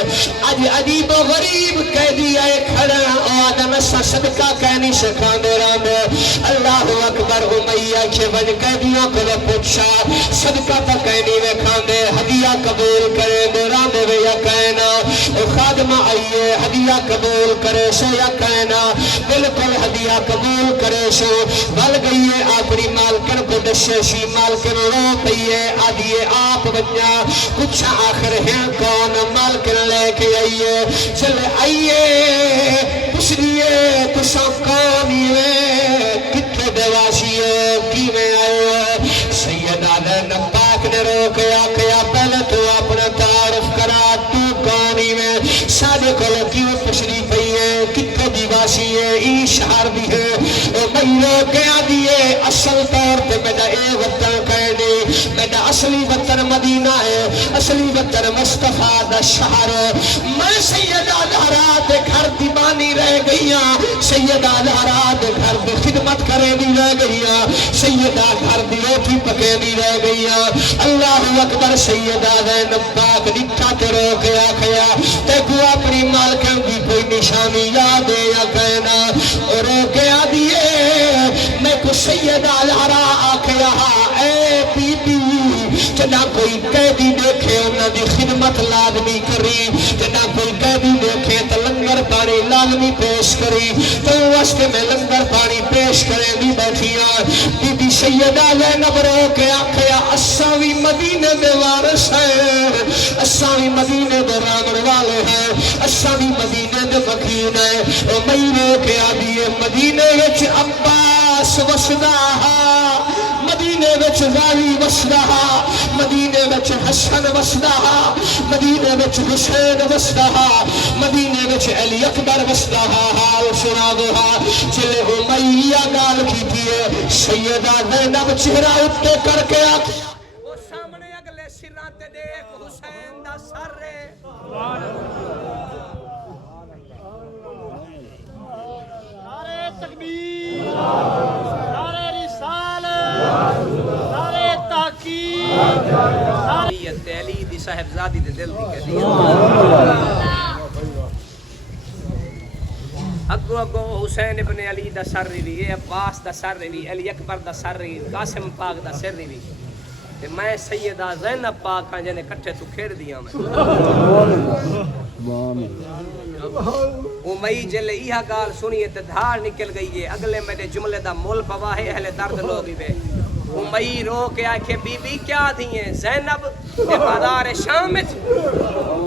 آج عجیب و غریب کہہ دیا ہے کھڑا آدم صدقہ کہنی سکھا میرا میں اللہ آنکھیں بن قیدیاں کو پوچھا صدقہ تا کہنی میں کھاندے ہدیہ قبول کرے میران دے یا کہنا او خادمہ آئیے ہدیہ قبول کرے سو یا کہنا بالکل ہدیہ قبول کرے سو بل گئیے اپنی مالکن کو دشے سی مالکن رو پئیے آدھیے آپ بنیا کچھ آخر ہیں کون مالکن لے کے آئیے چلے آئیے پسلیے تساں کونی میں کتنے دیواشیے کی میں آئے سیدہ زینب پاک نے روکیا کیا پہلے تو اپنا تعارف کرا تو کونی میں سادے کو کیوں پسلی پئی ہے کتنے دیواشیے ای شہر بھی ہے میں روکیا دیئے اصل طور پہ میڈا اے وطن کہنے میڈا اصلی وطن مدینہ ہے اصلی وطن مصطفیٰ دا شہر میں سیدہ زہرا دے گھر دیوانی رہ گئیاں سیدہ زہرا دے گھر دی خدمت کرے بھی رہ گئیاں سیدہ گھر دی روٹی پکے بھی رہ گئیاں اللہ اکبر سیدہ زینب پاک نکھا تے روکیا کیا تے کو اپنی مالکن دی کوئی نشانی یاد ہے یا کہنا اور روکیا دیئے میں کو سیدہ زہرا آکھیا اے بی بی جنا کوئی قیدی دیکھے انہاں دی خدمت لازمی کری جنا کوئی قیدی دیکھے تو لنگر پانی لازمی پیش کری تو واسطے میں لنگر پانی پیش کرے بھی بیٹھیاں بی بی سیدہ زینب رو کے آکھیا اساوی مدینے میں وارث ہے اساوی مدینے میں رامن والے ہیں اساوی مدینے میں مکین ہے اور میں رو کے آدھیے مدینے وچ عباس وسداہا مدینے وچ غالی وسداہا مدینے وچ حسن وسداہا مدینے وچ حسین وسداہا مدینے وچ علی اکبر وسداہا حال سنا دوہا چلے امیہ گال کی دیئے سیدہ زینب چہرہ اٹھے کر کے آکھیا وہ سامنے اگلے سرات دیکھ حسین دا سر رے نعرہ تکبیر نعرہ رسالت نعرہ تحقیق نیت علی دی صاحبزادی دے دل دی کہتی اگو اگو حسین ابن علی دا سر ریوی عباس دا سر ریوی علی اکبر دا سر ریوی قاسم پاک دا سر ریوی تے میں سیدہ زینب پاک ہاں جنے کٹھے تو کھیڑ دیا میں امی جلے ایہا گال سنیے تے دھار نکل گئی ہے اگلے میرے جملے دا مول پواہے اہل درد لوگی بے امی رو کے آئے کہ بی بی کیا دیئے زینب یہ بازار شام میں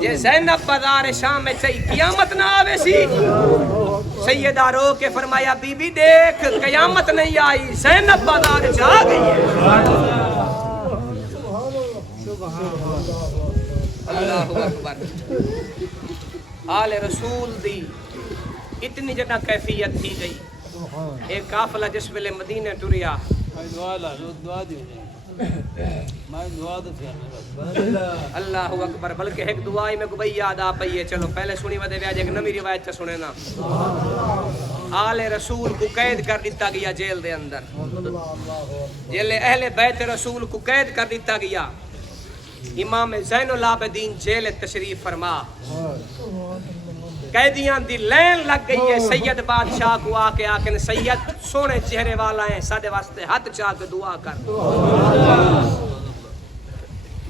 یہ زینب بازار شام میں چاہی قیامت نہ آوے سی سیدہ رو کے فرمایا بی بی دیکھ قیامت نہیں آئی زینب بازار جا گئی ہے اللہ اکبر آل رسول دی اتنی جنہ کیفیت تھی گئی ایک قافلہ جس ویلے مدینہ ٹریا اللہ اکبر بلکہ ایک دعائی میں کو بھئی یاد آ پئی ہے چلو پہلے سنی ودے بیاج ایک نمی روایت سے سنے نا آل رسول کو قید کر دیتا گیا جیل دے اندر جیل اہل بیت رسول کو قید کر دیتا گیا امام زین العابدین جیل تشریف فرما قیدیاں دی لین لگ گئی ہے سید بادشاہ کو آکے آکے سید سونے چہرے والا ہیں سادے واسطے ہاتھ چاہ کے دعا کر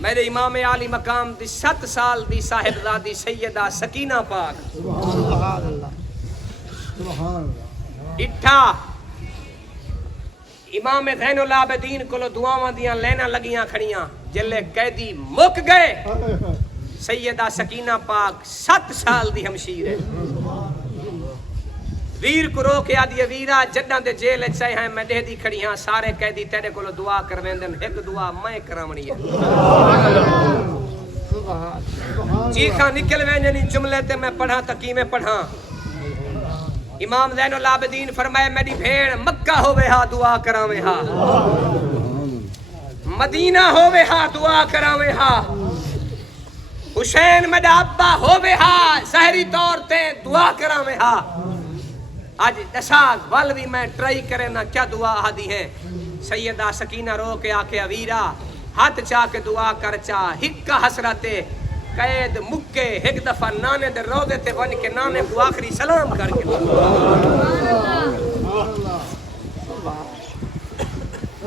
میرے امام عالی مقام دی 7 سال دی صاحبزادی سیدہ سکینہ پاک اٹھا امام زین العابدین کو دعاواں دیاں لینا لگیاں کھڑیاں جلے قیدی مک گئے سیدہ سکینہ پاک 7 سال دی ہمشیر ہے ویر کو رو کے آدھی ویرہ جدہ دے جیل چاہے ہیں میں دے دی کھڑی ہاں سارے قیدی تیرے کو دعا کروین دن ایک دعا میں کرامنی ہے چیخاں نکل وینجنی جملے تے میں پڑھا تکی میں پڑھا امام زین العابدین فرمائے میری بھیڑ مکہ ہوئے ہاں دعا کراوے ہاں مدینہ ہوئے ہاں دعا کراوے ہاں حسین میرا ابا ہوئے ہاں ظاہری طور تے دعا کراوے ہاں آج دساغ وال بھی میں ٹرائی کرے نا کیا دعا آدھی ہے سیدہ سکینہ رو کے آکے ویرہ ہاتھ چاہ کے دعا کر چاہ ہکا حسرتے قید مکے ایک دفعہ نانے دے روزے تے بن کے نانے کو آخری سلام کر کے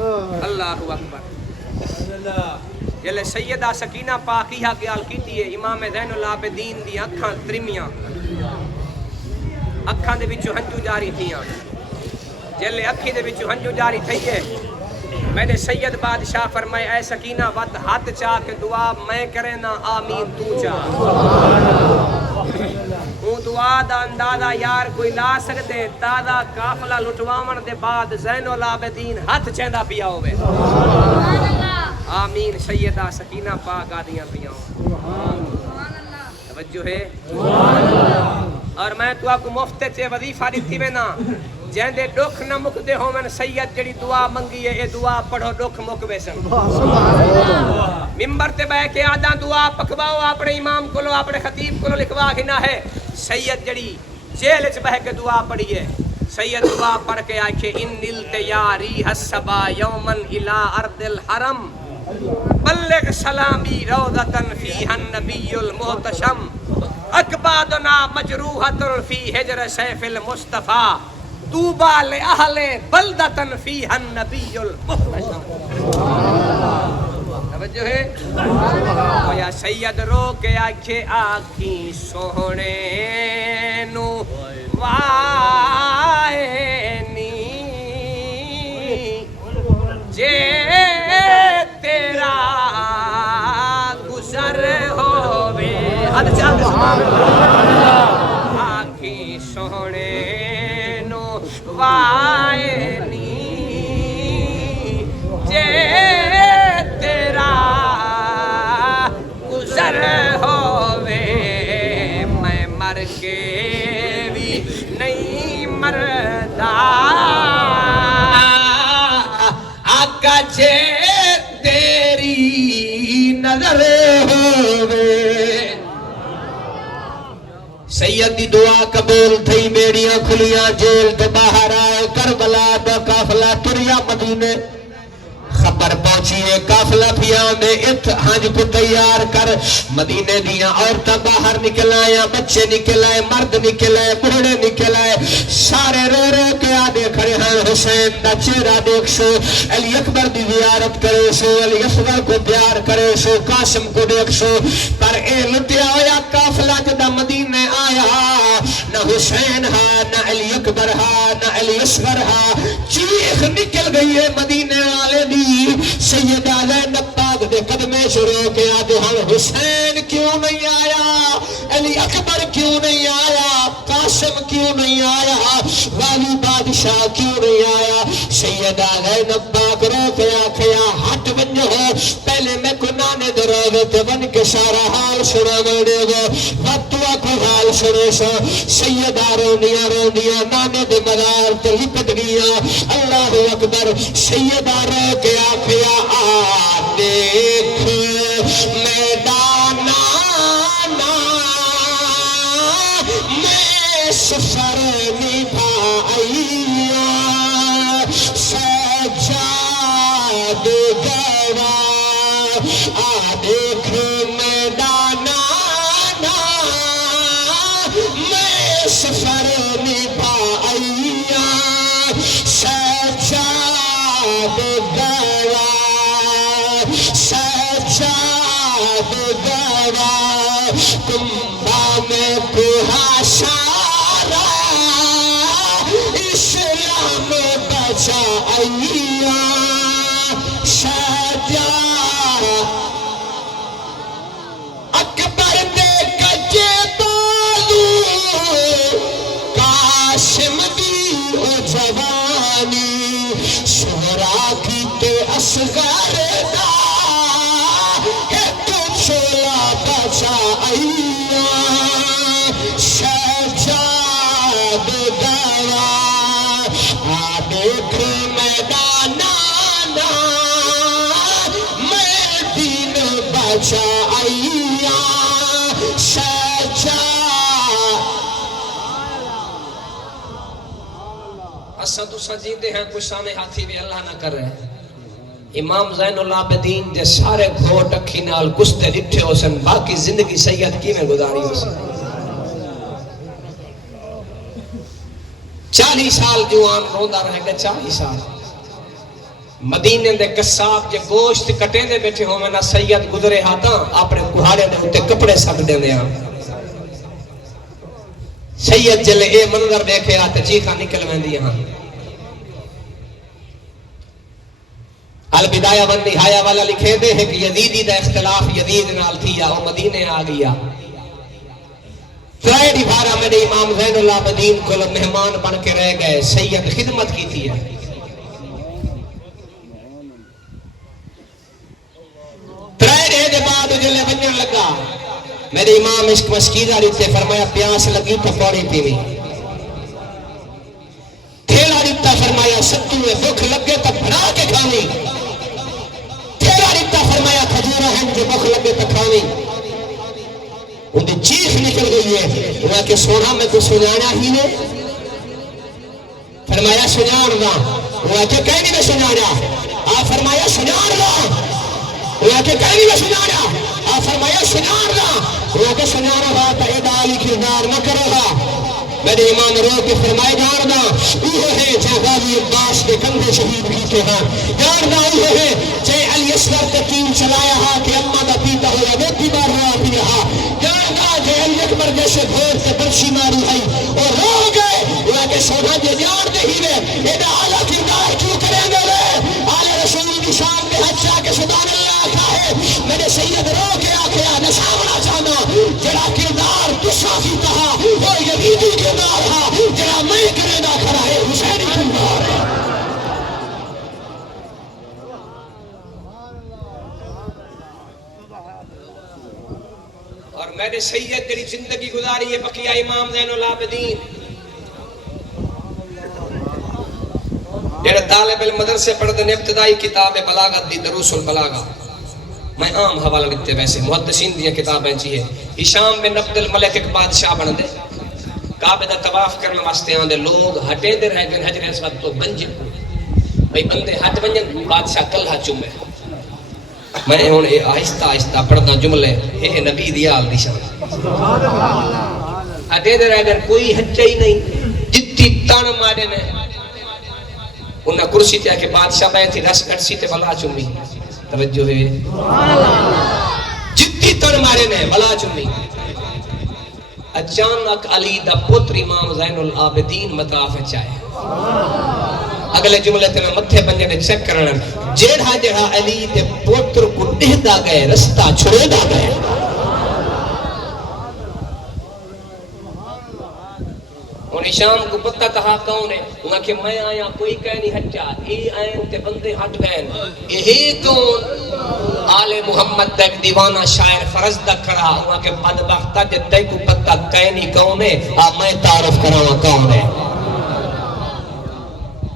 اللہ اکبر جلے سیدہ سکینہ پاکیہ کی آل کیتی ہے امام زین العابدین دی اکھاں ترمیاں اکھاں دے وچوں ہنجو جاری تھیاں جلے اکھی دے وچوں ہنجو جاری تھئیے میرے سید بادشاہ فرمائے اے سکینہ ود ہاتھ چاہ کے دعا میں کرے نا آمین تو چاہ اون دعا دا اندازہ یار کوئی لا سکتے تازہ قافلہ لٹوامن دے بعد زین العابدین ہاتھ چیندہ پیا ہوئے آمین سیدہ سکینہ پاک آدیاں پیا ہوئے توجہ ہے اور میں تو آپ کو مفتے چے وظیفہ دیتی میں نا جہن دے ڈوکھ نہ مکدے ہو من سید جڑی دعا منگی ہے اے دعا پڑھو ڈوکھ مک بیسن ممبر تے بہ کے آدھا دعا پکواؤ اپنے امام کو لو اپنے خطیب کو لو لکھوا ہی نہ ہے سید جڑی جیل چ بہ کے دعا پڑھی ہے سید دعا پڑھ کے آکھے ان نلت یاری حسبا یومن الى ارض الحرم بلغ سلامی روضتن فیہا النبی المحتشم اکبادنا مجروحت فی حجر سیف المصطفیٰ طوبى لأہل بلدتن فیہا النبی المحتشم توجہ ہے یا سید رو کے آکھے آکھی سوہنے نو وائنی جے تیرا گزر ہووے حد چاند آکھی سوہنے نو وائنی جے تیرا گزر ہووے میں مر کے بھی نہیں مردا آقا جے تیری نظر ہووے سید دی دعا قبول تھی بیڑیاں کھلیاں جیل تو باہر آئے کربلا دا قافلہ تریا مدینے خبر پہنچی ہے قافلہ پھیا میں ات ہنج کو تیار کر مدینے دیاں عورتاں باہر نکل آیا بچے نکل آئے مرد نکل آئے بوڑھے نکل آئے سارے رو رو کے آدھے کھڑے ہیں حسین دا چہرہ دیکھ سو علی اکبر دی زیارت کرے سو علی اصغر کو پیار کرے سو قاسم کو دیکھ سو پر اے لٹیا ہویا قافلہ جدا مدینے آیا نہ حسین ہا نہ علی اکبر ہا نہ علی اصغر ہا چیخ نکل گئی ہے مدینے والے دی سیدہ زینب پاک دے قدمے شروع کے آدھے ہم حسین کیوں نہیں آیا علی اکبر کیوں نہیں آیا قاسم کیوں نہیں آیا والی بادشاہ کیوں نہیں آیا سیدہ زینب پاک رو کے آکھیا ہٹ ونجو ہو پہلے میں کو نانے دروگے تے ون کے سارا حال سنا مڑے گو وقتوا کو حال سنے سو سیدہ رونیاں نانے دے مدار تے لپٹ گیا اللہ اکبر سیدہ رو کے آکھیا آ دیکھ میدان آنا میں سفر نبھائیا سجاد گوا آ دیکھ میدان آنا میں سفر نبھائیا سجاد گوا سجاد گوا کمبا میں کوہا سارا اسلام بچائیا سجاد اکبر دے کجے بالو قاسم دی او جوانی شہرا کی تے اصغر دا ہے تو چھولا بچائیا سجاد گوا آ دیکھ میدان آنا میں دین بچائیا سجاد اساں تو سجیدے ہیں کچھ سامنے ہاتھی بھی اللہ نہ کر رہے ہیں امام زین العابدین دے سارے گھوٹ اکھی نال کستے ڈٹھے ہو سن باقی زندگی سید کی میں گزاری ہو سن 40 سال جوان روندہ رہے گا 40 سال مدینے دے قصاب جے گوشت کٹے دے بیٹھے ہوئے نہ سید گزرے ہاتھاں اپنے کہاڑے دے ہوتے کپڑے سک دے دے ہاں سید جلے اے منظر دیکھے آتے چیخا نکل میں دی ہاں البدایہ ون نہایہ والا لکھے دے ہے کہ یزیدی دا اختلاف یزید نال تھیا وہ مدینے آ گیا فرائیڈی بھارا میرے امام زین العابدین کو مہمان بن کے رہ گئے سید خدمت کی تھی ہے فرائیڈی دے بعد جلے بننے لگا میرے امام عشق مسکیدہ ریتے فرمایا پیاس لگی تو پوڑی پیوی تھیلا ریتا فرمایا ستو میں بھوک لگے تو بھرا کے کھانی تھیلا ریتا فرمایا کھجورہ ہیں جو بھوک لگے تو کھانی ان دی چیخ نکل گئی ہے وہ کہ سونا میں تو سنانا ہی نے فرمایا سنان دا وہ کہ کہیں نہیں میں سنانا فرمایا سنان دا وہ کہ کہیں نہیں میں سنانا فرمایا سنان دا وہ کہ سنانا بات ہے ڈالی کردار نہ کرو گا میرے ایمان رو کے فرمائے جاردہ وہ ہے جہاں غازی عباس کے کندھے شہید کیتے ہیں جاردہ وہ ہے جہاں علی اصغر کا تین چلایا ہا کہ اممہ دا پیتا ہو یا بیتی بار رہا پی رہا جاردہ جہاں علی اکبر جیسے بھور سے برشی ماری ہے اور رو گئے وہ کہ سونا جے جار دے ہی رہے ایڈا اعلیٰ کردار کیوں کریں گے آل رسول کی شان میں حج شاہ کے سبحان اللہ کھا ہے میرے سید رو کے آکھیا نشامنا چاہنا جڑا کردار تسا کی کہا وہ یزیدی کردار ہا جڑا میں کرے نہ کھڑا ہے حسینی کردار ہے اور میرے سید جڑی زندگی گزاری ہے بقیہ امام زین العابدین جڑا طالب المدرسے پڑھتے ہیں ابتدائی کتاب بلاغت دی دروس البلاغہ میں عام حوالہ لکھتے ویسے محدثین دیا کتابیں چاہیے ہشام بن عبد الملک ایک بادشاہ بن دے کعبے دا طواف کرنے واسطے آندے لوگ ہٹے دے رہ گئے حجر اسود تو بنجے بھئی بندے ہٹ بنجن بادشاہ کلہا چومے میں ہون آہستہ آہستہ پڑھتا جملے اے نبی دیال دی شان ہٹے دے رہ گئے کوئی ہچے ہی نہیں جتی تن مارے نے انہاں کرسی تے آکے بادشاہ بیٹھی رس کٹسی تے بلا چومی توجہ ہے جتی تن مارے نے بلا چومی اچانک علی دا پتر امام زین العابدین مطاف چاہے اگلے جملے تے میں متھے بنجے نے چیک کرنا جیڑا جیڑا علی دے پتر کو ڈہدا گئے رستہ چھوڑے دا گئے اور شام کو پتہ کہا کون ہے انہاں کہ میں آیا کوئی کہہ نہیں ہٹا اے آئیں تے بندے ہٹ گئے اے کون آل محمد تک دیوانہ شاعر فرض دا کرا انہاں کہ بدبختہ جتے کو پتہ کہہ نہیں کون ہے میں تعارف کراواں کون ہے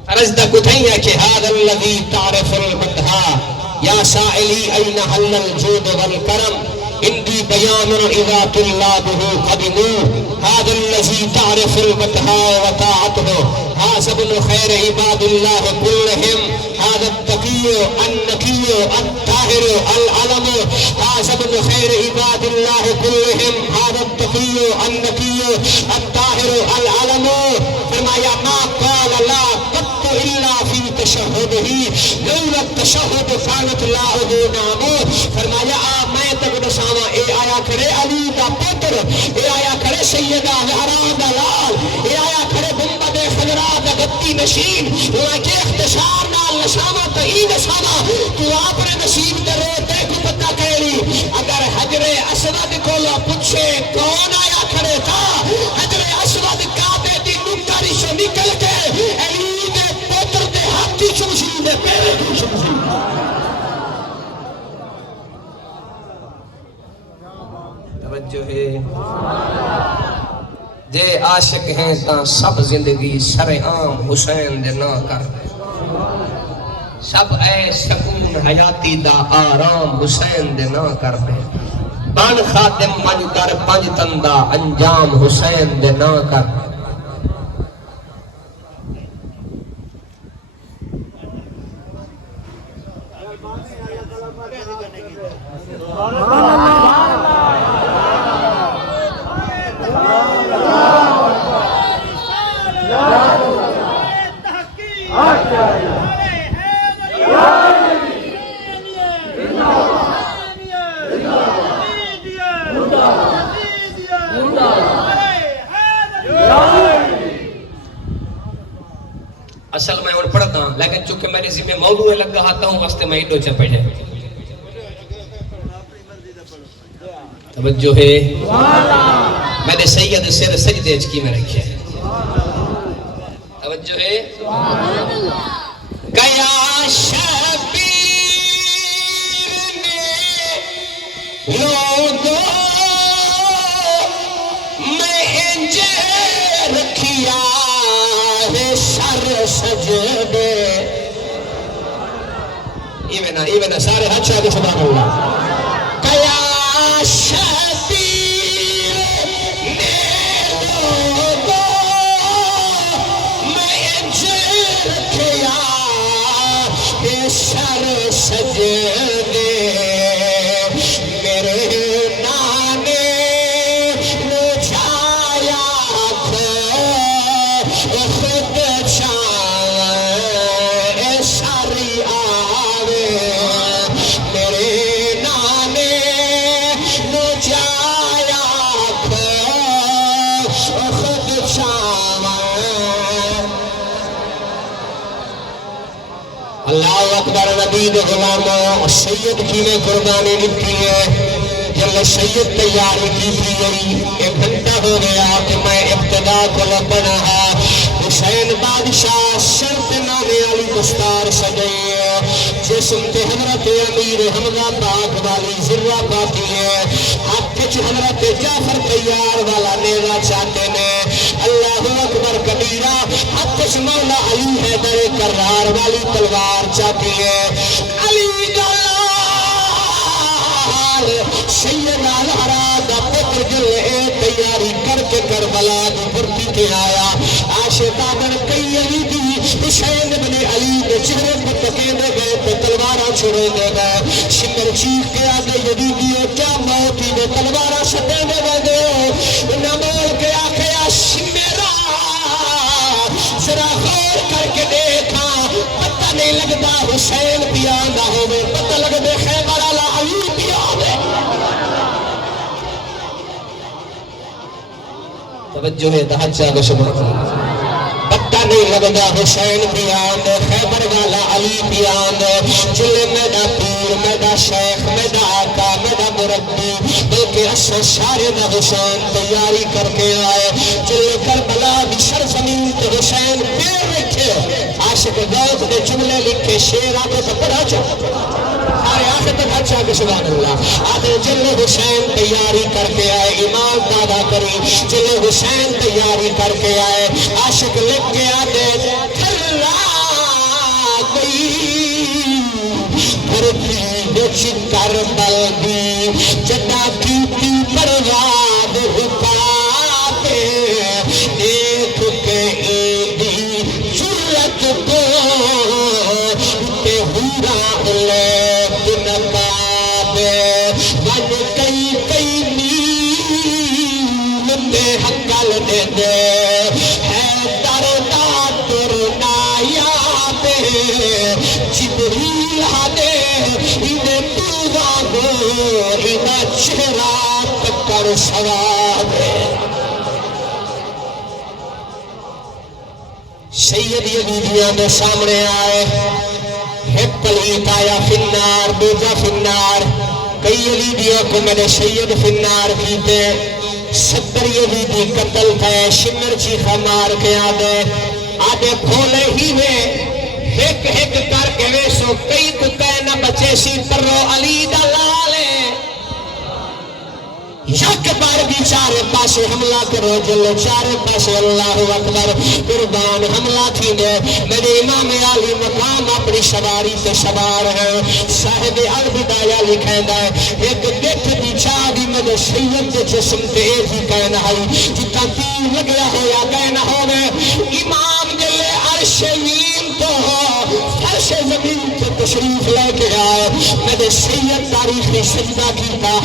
فرض دا کتھیں ہے کہ هذا الذي تعرف المدحا یا سائلی این حل الجود والکرم اندی بیان اذا طلابه قدموا هذا الذي تعرف المدحا وطاعته هذا ابن خير عباد الله كلهم هذا التقي النقي الطاهر العلم هذا ابن خير عباد الله كلهم هذا التقي النقي الطاهر العلم فرمایا ما قال لا إلا في تشهده لولا التشهد كانت لاؤه نامو فرمایا میں تک دساواں اے آیا کرے علی دا پتر اے آیا کرے سیدہ زہرا دا لال اے آیا کرے گنبد خضرا دا گتی نشین انہاں کے اختصار نال نشاواں تے ای نشاواں تو اپنے نصیب دے روتے کو پتہ کہڑی اگر حجر اسود کولو پوچھے کون آیا کھڑے تھا حجر اسود کعبے دی نکاری سے نکل کے علی چمشی دے پیرے کی چمشی توجہ ہے جے عاشق ہیں تاں سب زندگی سر عام حسین دے نا کر سب اے سکون حیاتی دا آرام حسین دے نا کر دے بان خاتم من کر پنج تندہ انجام حسین دے نا کر اصل میں اور پڑھتا ہوں لیکن چونکہ میرے ذمہ موضوع لگا آتا ہوں واسطے میں ایڈو چپے جائے توجہ ہے میرے سید سر سجدے کی میں رکھے توجہ ہے گیا شبیر نے لوگوں میں رکھیا ہے سر سجدے ایویں سارے ہاتھ چاہ کے سبحان اللہ گیا شبیر نے لوگوں میں رکھیا ہے سر سجدے میرے نانے رجایا خود چاہے ساری آوے میرے نانے رجایا خود چاہے اللہ اکبر نبی دے غلاموں سید کی نے قربانی لکھی ہے جل سید تیاری کی تھی ایک گھنٹہ ہو گیا کہ میں ابتدا کو لبنا ہے حسین بادشاہ شرط نامے علی دستار سجائے جسم تے حضرت امیر حمزہ پاک والی ذرہ پاتی ہے ہاتھ چ حضرت جعفر تیار والا نیزہ چاہتے نے اللہ اکبر کبیرہ ہاتھ چ مولا علی حیدر کرار والی تلوار چاہتی ہے علی گلال سیدنا الحرا دا پتر جلے تیاری کر کے کربلا دی پھرتی کے آیا عاشقان کئی علی دی حسین بن علی دے چہرے پر تکیندے گئے تو تلوارہ چھوڑے دے گئے شکر چیخ کے آگے یزیدیو کیا موتی دے تلوارہ سٹے دے گئے نہ بول کے آکھے شمیرا ذرا غور کر کے دیکھا پتہ نہیں لگتا حسین پیاندہ ہوئے پتہ لگ دے خیبر علی علی پیاندے توجہ ہے تحجہ کو سبحان پتہ نہیں لگتا حسین پیاند خیبر والا علی پیاند جلے میڈا پیر میڈا شیخ میڈا آقا میڈا مربی بلکہ اصل سارے دا حسین تیاری کر کے آئے جلے کربلا بھی سرزمین تے حسین پیر رکھے عاشق ذوق دے جملے لکھے شیر آتے تو پڑھا چاہتے سارے آتے تو اچھا کہ سبحان اللہ آتے جلے حسین تیاری کر کے آئے ایمان دادا کری جلے حسین تیاری کر کے آئے عاشق لکھ کے آتے تھلا گئی پھرتی بچ کربل دی جدا کیتی برباد حکاتے دیکھ کے ایدی جرت کو تے ہورا لے نقابے بن کئی کئی نیل تے حقل دے دے جبریل ہدے انہیں توبہ گو انہیں چہرہ تکر سواب سید یزیدیاں نے سامنے آئے ایک پلیت آیا فنار دوجہ فنار کئی یزیدیوں کو میں نے سید فنار کیتے 70 یزیدی قتل تھے شمر چیخہ مار کے آدھے بھولے ہی میں ایک ایک کر کے ویسو کئی تو کہنا بچے سی پرو علی دلالے یک بار بھی چارے پاسے حملہ کرو جلو چارے پاسے اللہ اکبر قربان حملہ تھی دے میرے امام علی مقام اپنی سواری سے سوار ہے صاحب البدایہ لکھیں دے ایک دیکھ دی چاہ دی میرے سید کے جسم تیز ہی کہنا ہے جتا تیر لگیا ہو یا کہنا ہو امام جلے عرش ویم تو فرش زمین پہ تشریف لے کے آئے میرے سید تاریخی سجدہ کیتا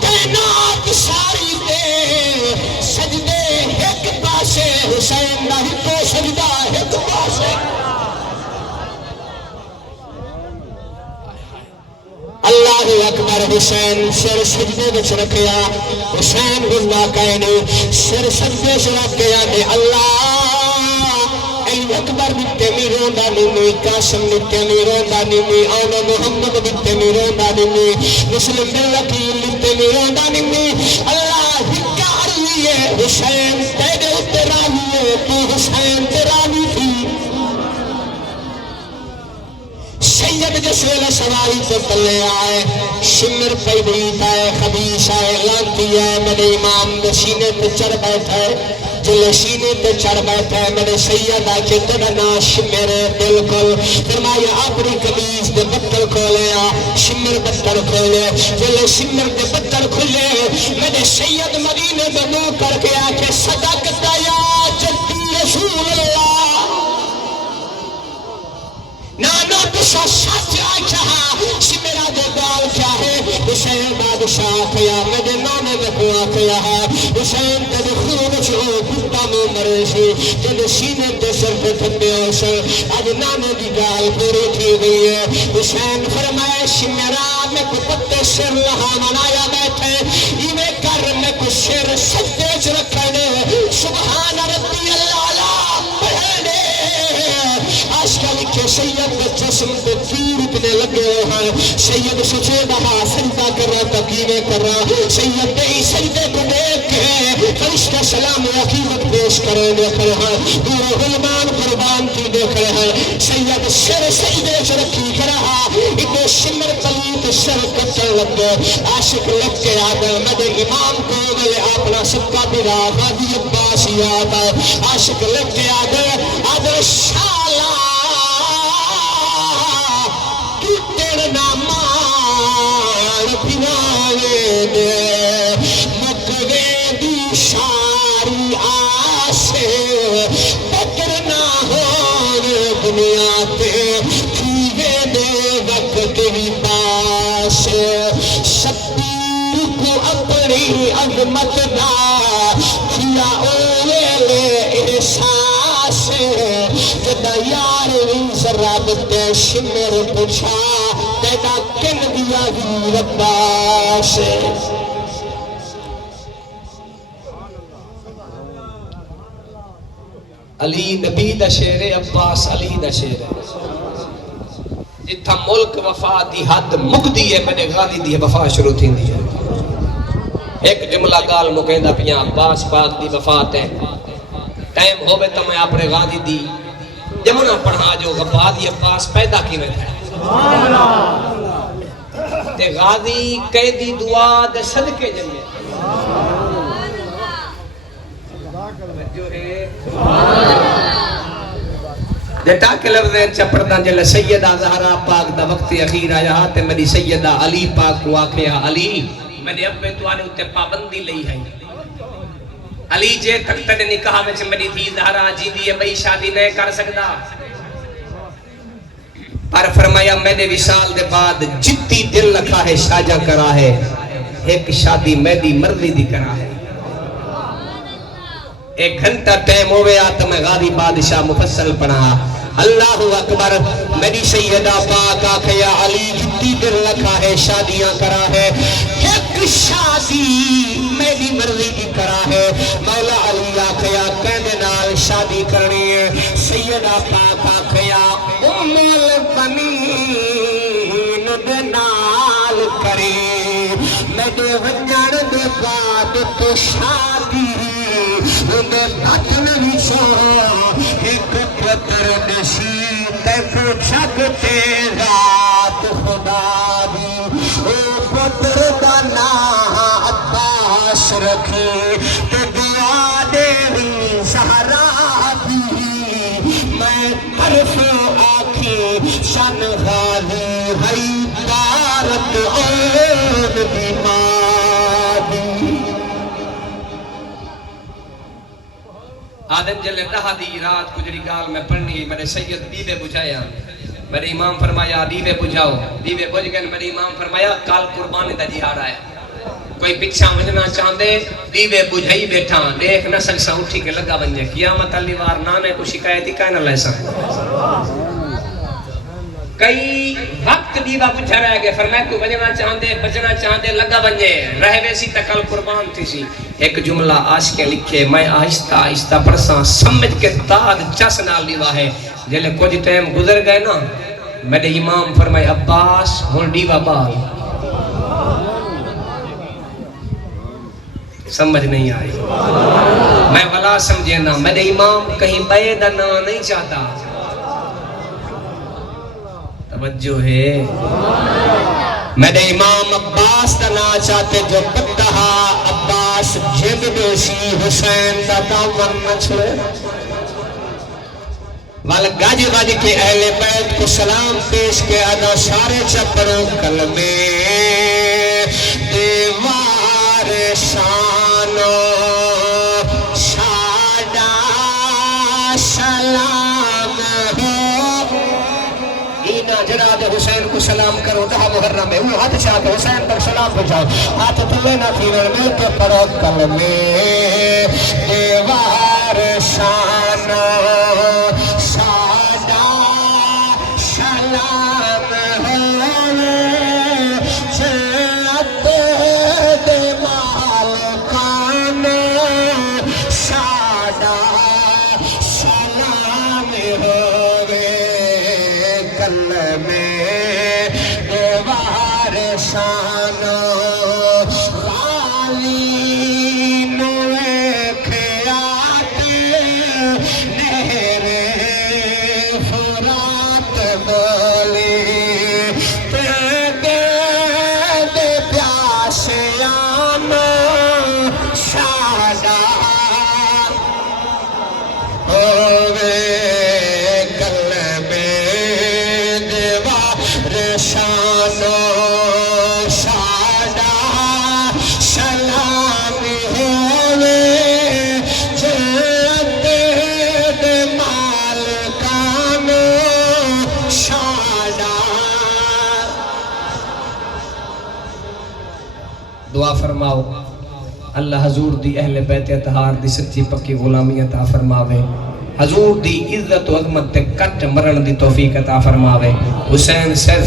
کائنات ساری دے سجدے ایک پاسے حسین نہ ہی تو سجدہ ایک پاسے کر حسین سر سجدے وچ رکھیا حسین گناہ کہنے سر سجدے سے رکھیا نے اللہ اکبر نتے میروں دا نمی قاسم نتے میروں دا نمی آل محمد نتے میروں دا نمی مسلم بالوکیل نتے میروں دا نمی اللہ ہکا علیہ حسین تیرے اتراویے تو حسین تراوی تھی سید جس ویلے سواری تو تلے آئے شمر پیدیت آئے خبیث آئے لانتی آئے میرے امام نے سینے پہ چڑھ بیٹھا ہے جلے سینے پہ چڑھ بیٹھا ہے میرے سید آکے تدنا شمر بالکل فرمایا اپنی قمیض دے بطر کھولے شمر بطر کھولے جلے شمر دے بطر کھولے میرے سید مدینے بدو کر کے آکے صدقت یا جدی رسول اللہ نانا تسا سچ آکھا شمرہ دے بال کیا ہے حسین بادشاہ کیا میرے نانے میں کو آکھیا ہے حسین تیرے خون چھو کتا میں مرے سی تیرے سینے تے سر پہ تھپے ہو سر آج نانے دی گال پوری تھی گئی ہے حسین فرمائے شمرہ میں کو پتے سر لہا منایا بیٹھے ایوے کر میں کو سر سجدے چ رکھنے سبحان ربی اللہ پڑھنے آج کل کے سید جسم پہ تیر اتنے لگے ہیں سید سچے دہا سجدہ کر رہا تقیمیں کر رہا سید دئی سجدے کو دیکھ کے فرشتہ سلام عقیدت پیش کریں دیکھ رہے ہیں دور غلمان قربان کی دیکھ رہے ہیں سید سر سجدے سے رکھی کر رہا اتنے شمر تلیت سر کتر لگ گئے عاشق لگ کے آدھر مدے امام کو ملے اپنا سب کا برا غادی عباس یاد ہے عاشق لگ کے آدھر شالا نامان پھنالے دے مکوے دی ساری آسے پتر نہ ہون دنیا تے کھیوے دے وقت بھی پاس شبیر کو اپنی عظمت دا کیا اوے لے احساس جدہ یار ذرات تے شمر پچھا تیدا کن دیا ہی رباس علی نبی دا شیر عباس علی دا شیر جتھا ملک وفا دی حد مقدی ہے میں نے غازی دی وفا شروع تھی دی ہے ایک جملہ گال مکہندہ پیاں عباس پاک دی وفات ہے ٹائم ہوئے تو میں اپنے غازی دی جمعہ پڑھا جو غبادی عباس پیدا کی میں تھا تے غازی قیدی دعا دے صدقے جمعے جو ہے جٹا کے لفظیں چپردہ جلے سیدہ زہرہ پاک دا وقت اخیر آیا تے میری سیدہ علی پاک کو آکھیا علی میں نے اب میں تو آنے اتے پابندی لئی ہے علی جے تک تڑے نکاح میں چھے میری تھی زہرہ جی دیئے بھئی شادی نہیں کر سکتا پر فرمایا میں نے وصال دے بعد جتی دل لکھا ہے شاجہ کرا ہے ایک شادی میں دی مرضی دی کرا ہے ایک گھنٹہ ٹائم ہوئے آتا میں غازی بادشاہ مفصل پڑھا اللہ اکبر میری سیدہ پاک آکھیا علی جتی دل لکھا ہے شادیاں کرا ہے ایک شادی میری مرضی کی کرا ہے مولا علی آکھیا کہنے نال شادی کرنی ہے سیدہ پاک آکھیا ام البنین دے نال کرے میرے وجڑ دے بعد تو شادی انہیں بطن وچوں ایک پتر نشی تے پوچھک تیرات خدا دی او پتر دا نام عباس رکھی تے دعا دیوی زہرا دی میں طرف آکھی شن غازی ہی بارت اون دی مادی آدم جلے دہا دی رات کجری گال میں پڑھنی میرے سید دیوے بجھایا میرے امام فرمایا دیوے بجھاؤ دیوے بجھ گئے میرے امام فرمایا کال قربانی دا جہاد ہے کوئی پچھا وجنا چاندے دیوے بجھائی بیٹھا دیکھ نہ سکسا اٹھی کے لگا بنجے قیامت علی وار نانے کو شکایتی کائنہ لیسا کئی وقت دیوا پچھا رہ گئے فرمایا تو بچنا چاہتے لگا بنجے رہ ویسی تکل قربان تھی سی ایک جملہ عاشقیں لکھے میں آہستہ آہستہ پرساں سمجھ کے تاد چس نال دیوا ہے جلے کچھ ٹائم گزر گئے نا میرے امام فرمائے عباس ہن دیوا بال سمجھ نہیں آئی میں بلا سمجھے نا میرے امام کہیں بے دنا نہیں چاہتا توجہ ہے میرے امام عباس دنا چاہتے جو بدہا عباس جب بیسی حسین دا دامن نہ چھوڑے وال گاج گاج کے اہل بیت کو سلام پیش کے ادا سارے چپروں کلمے دیوار شانو شادا سلام ہو اینا جناب حسین کو سلام کرو دہا محرم ہے وہ ہاتھ چاہتے حسین پر سلام بجاؤ ہاتھ تلے نہ تھی مل کے پڑھو کلمے دیوار شانو دعا فرماؤ اللہ حضور دی اہل بیت اطہار دی سچی پکی غلامی عطا فرماوے حضور دی عزت و عظمت تے کٹ مرن دی توفیق عطا فرماوے حسین سر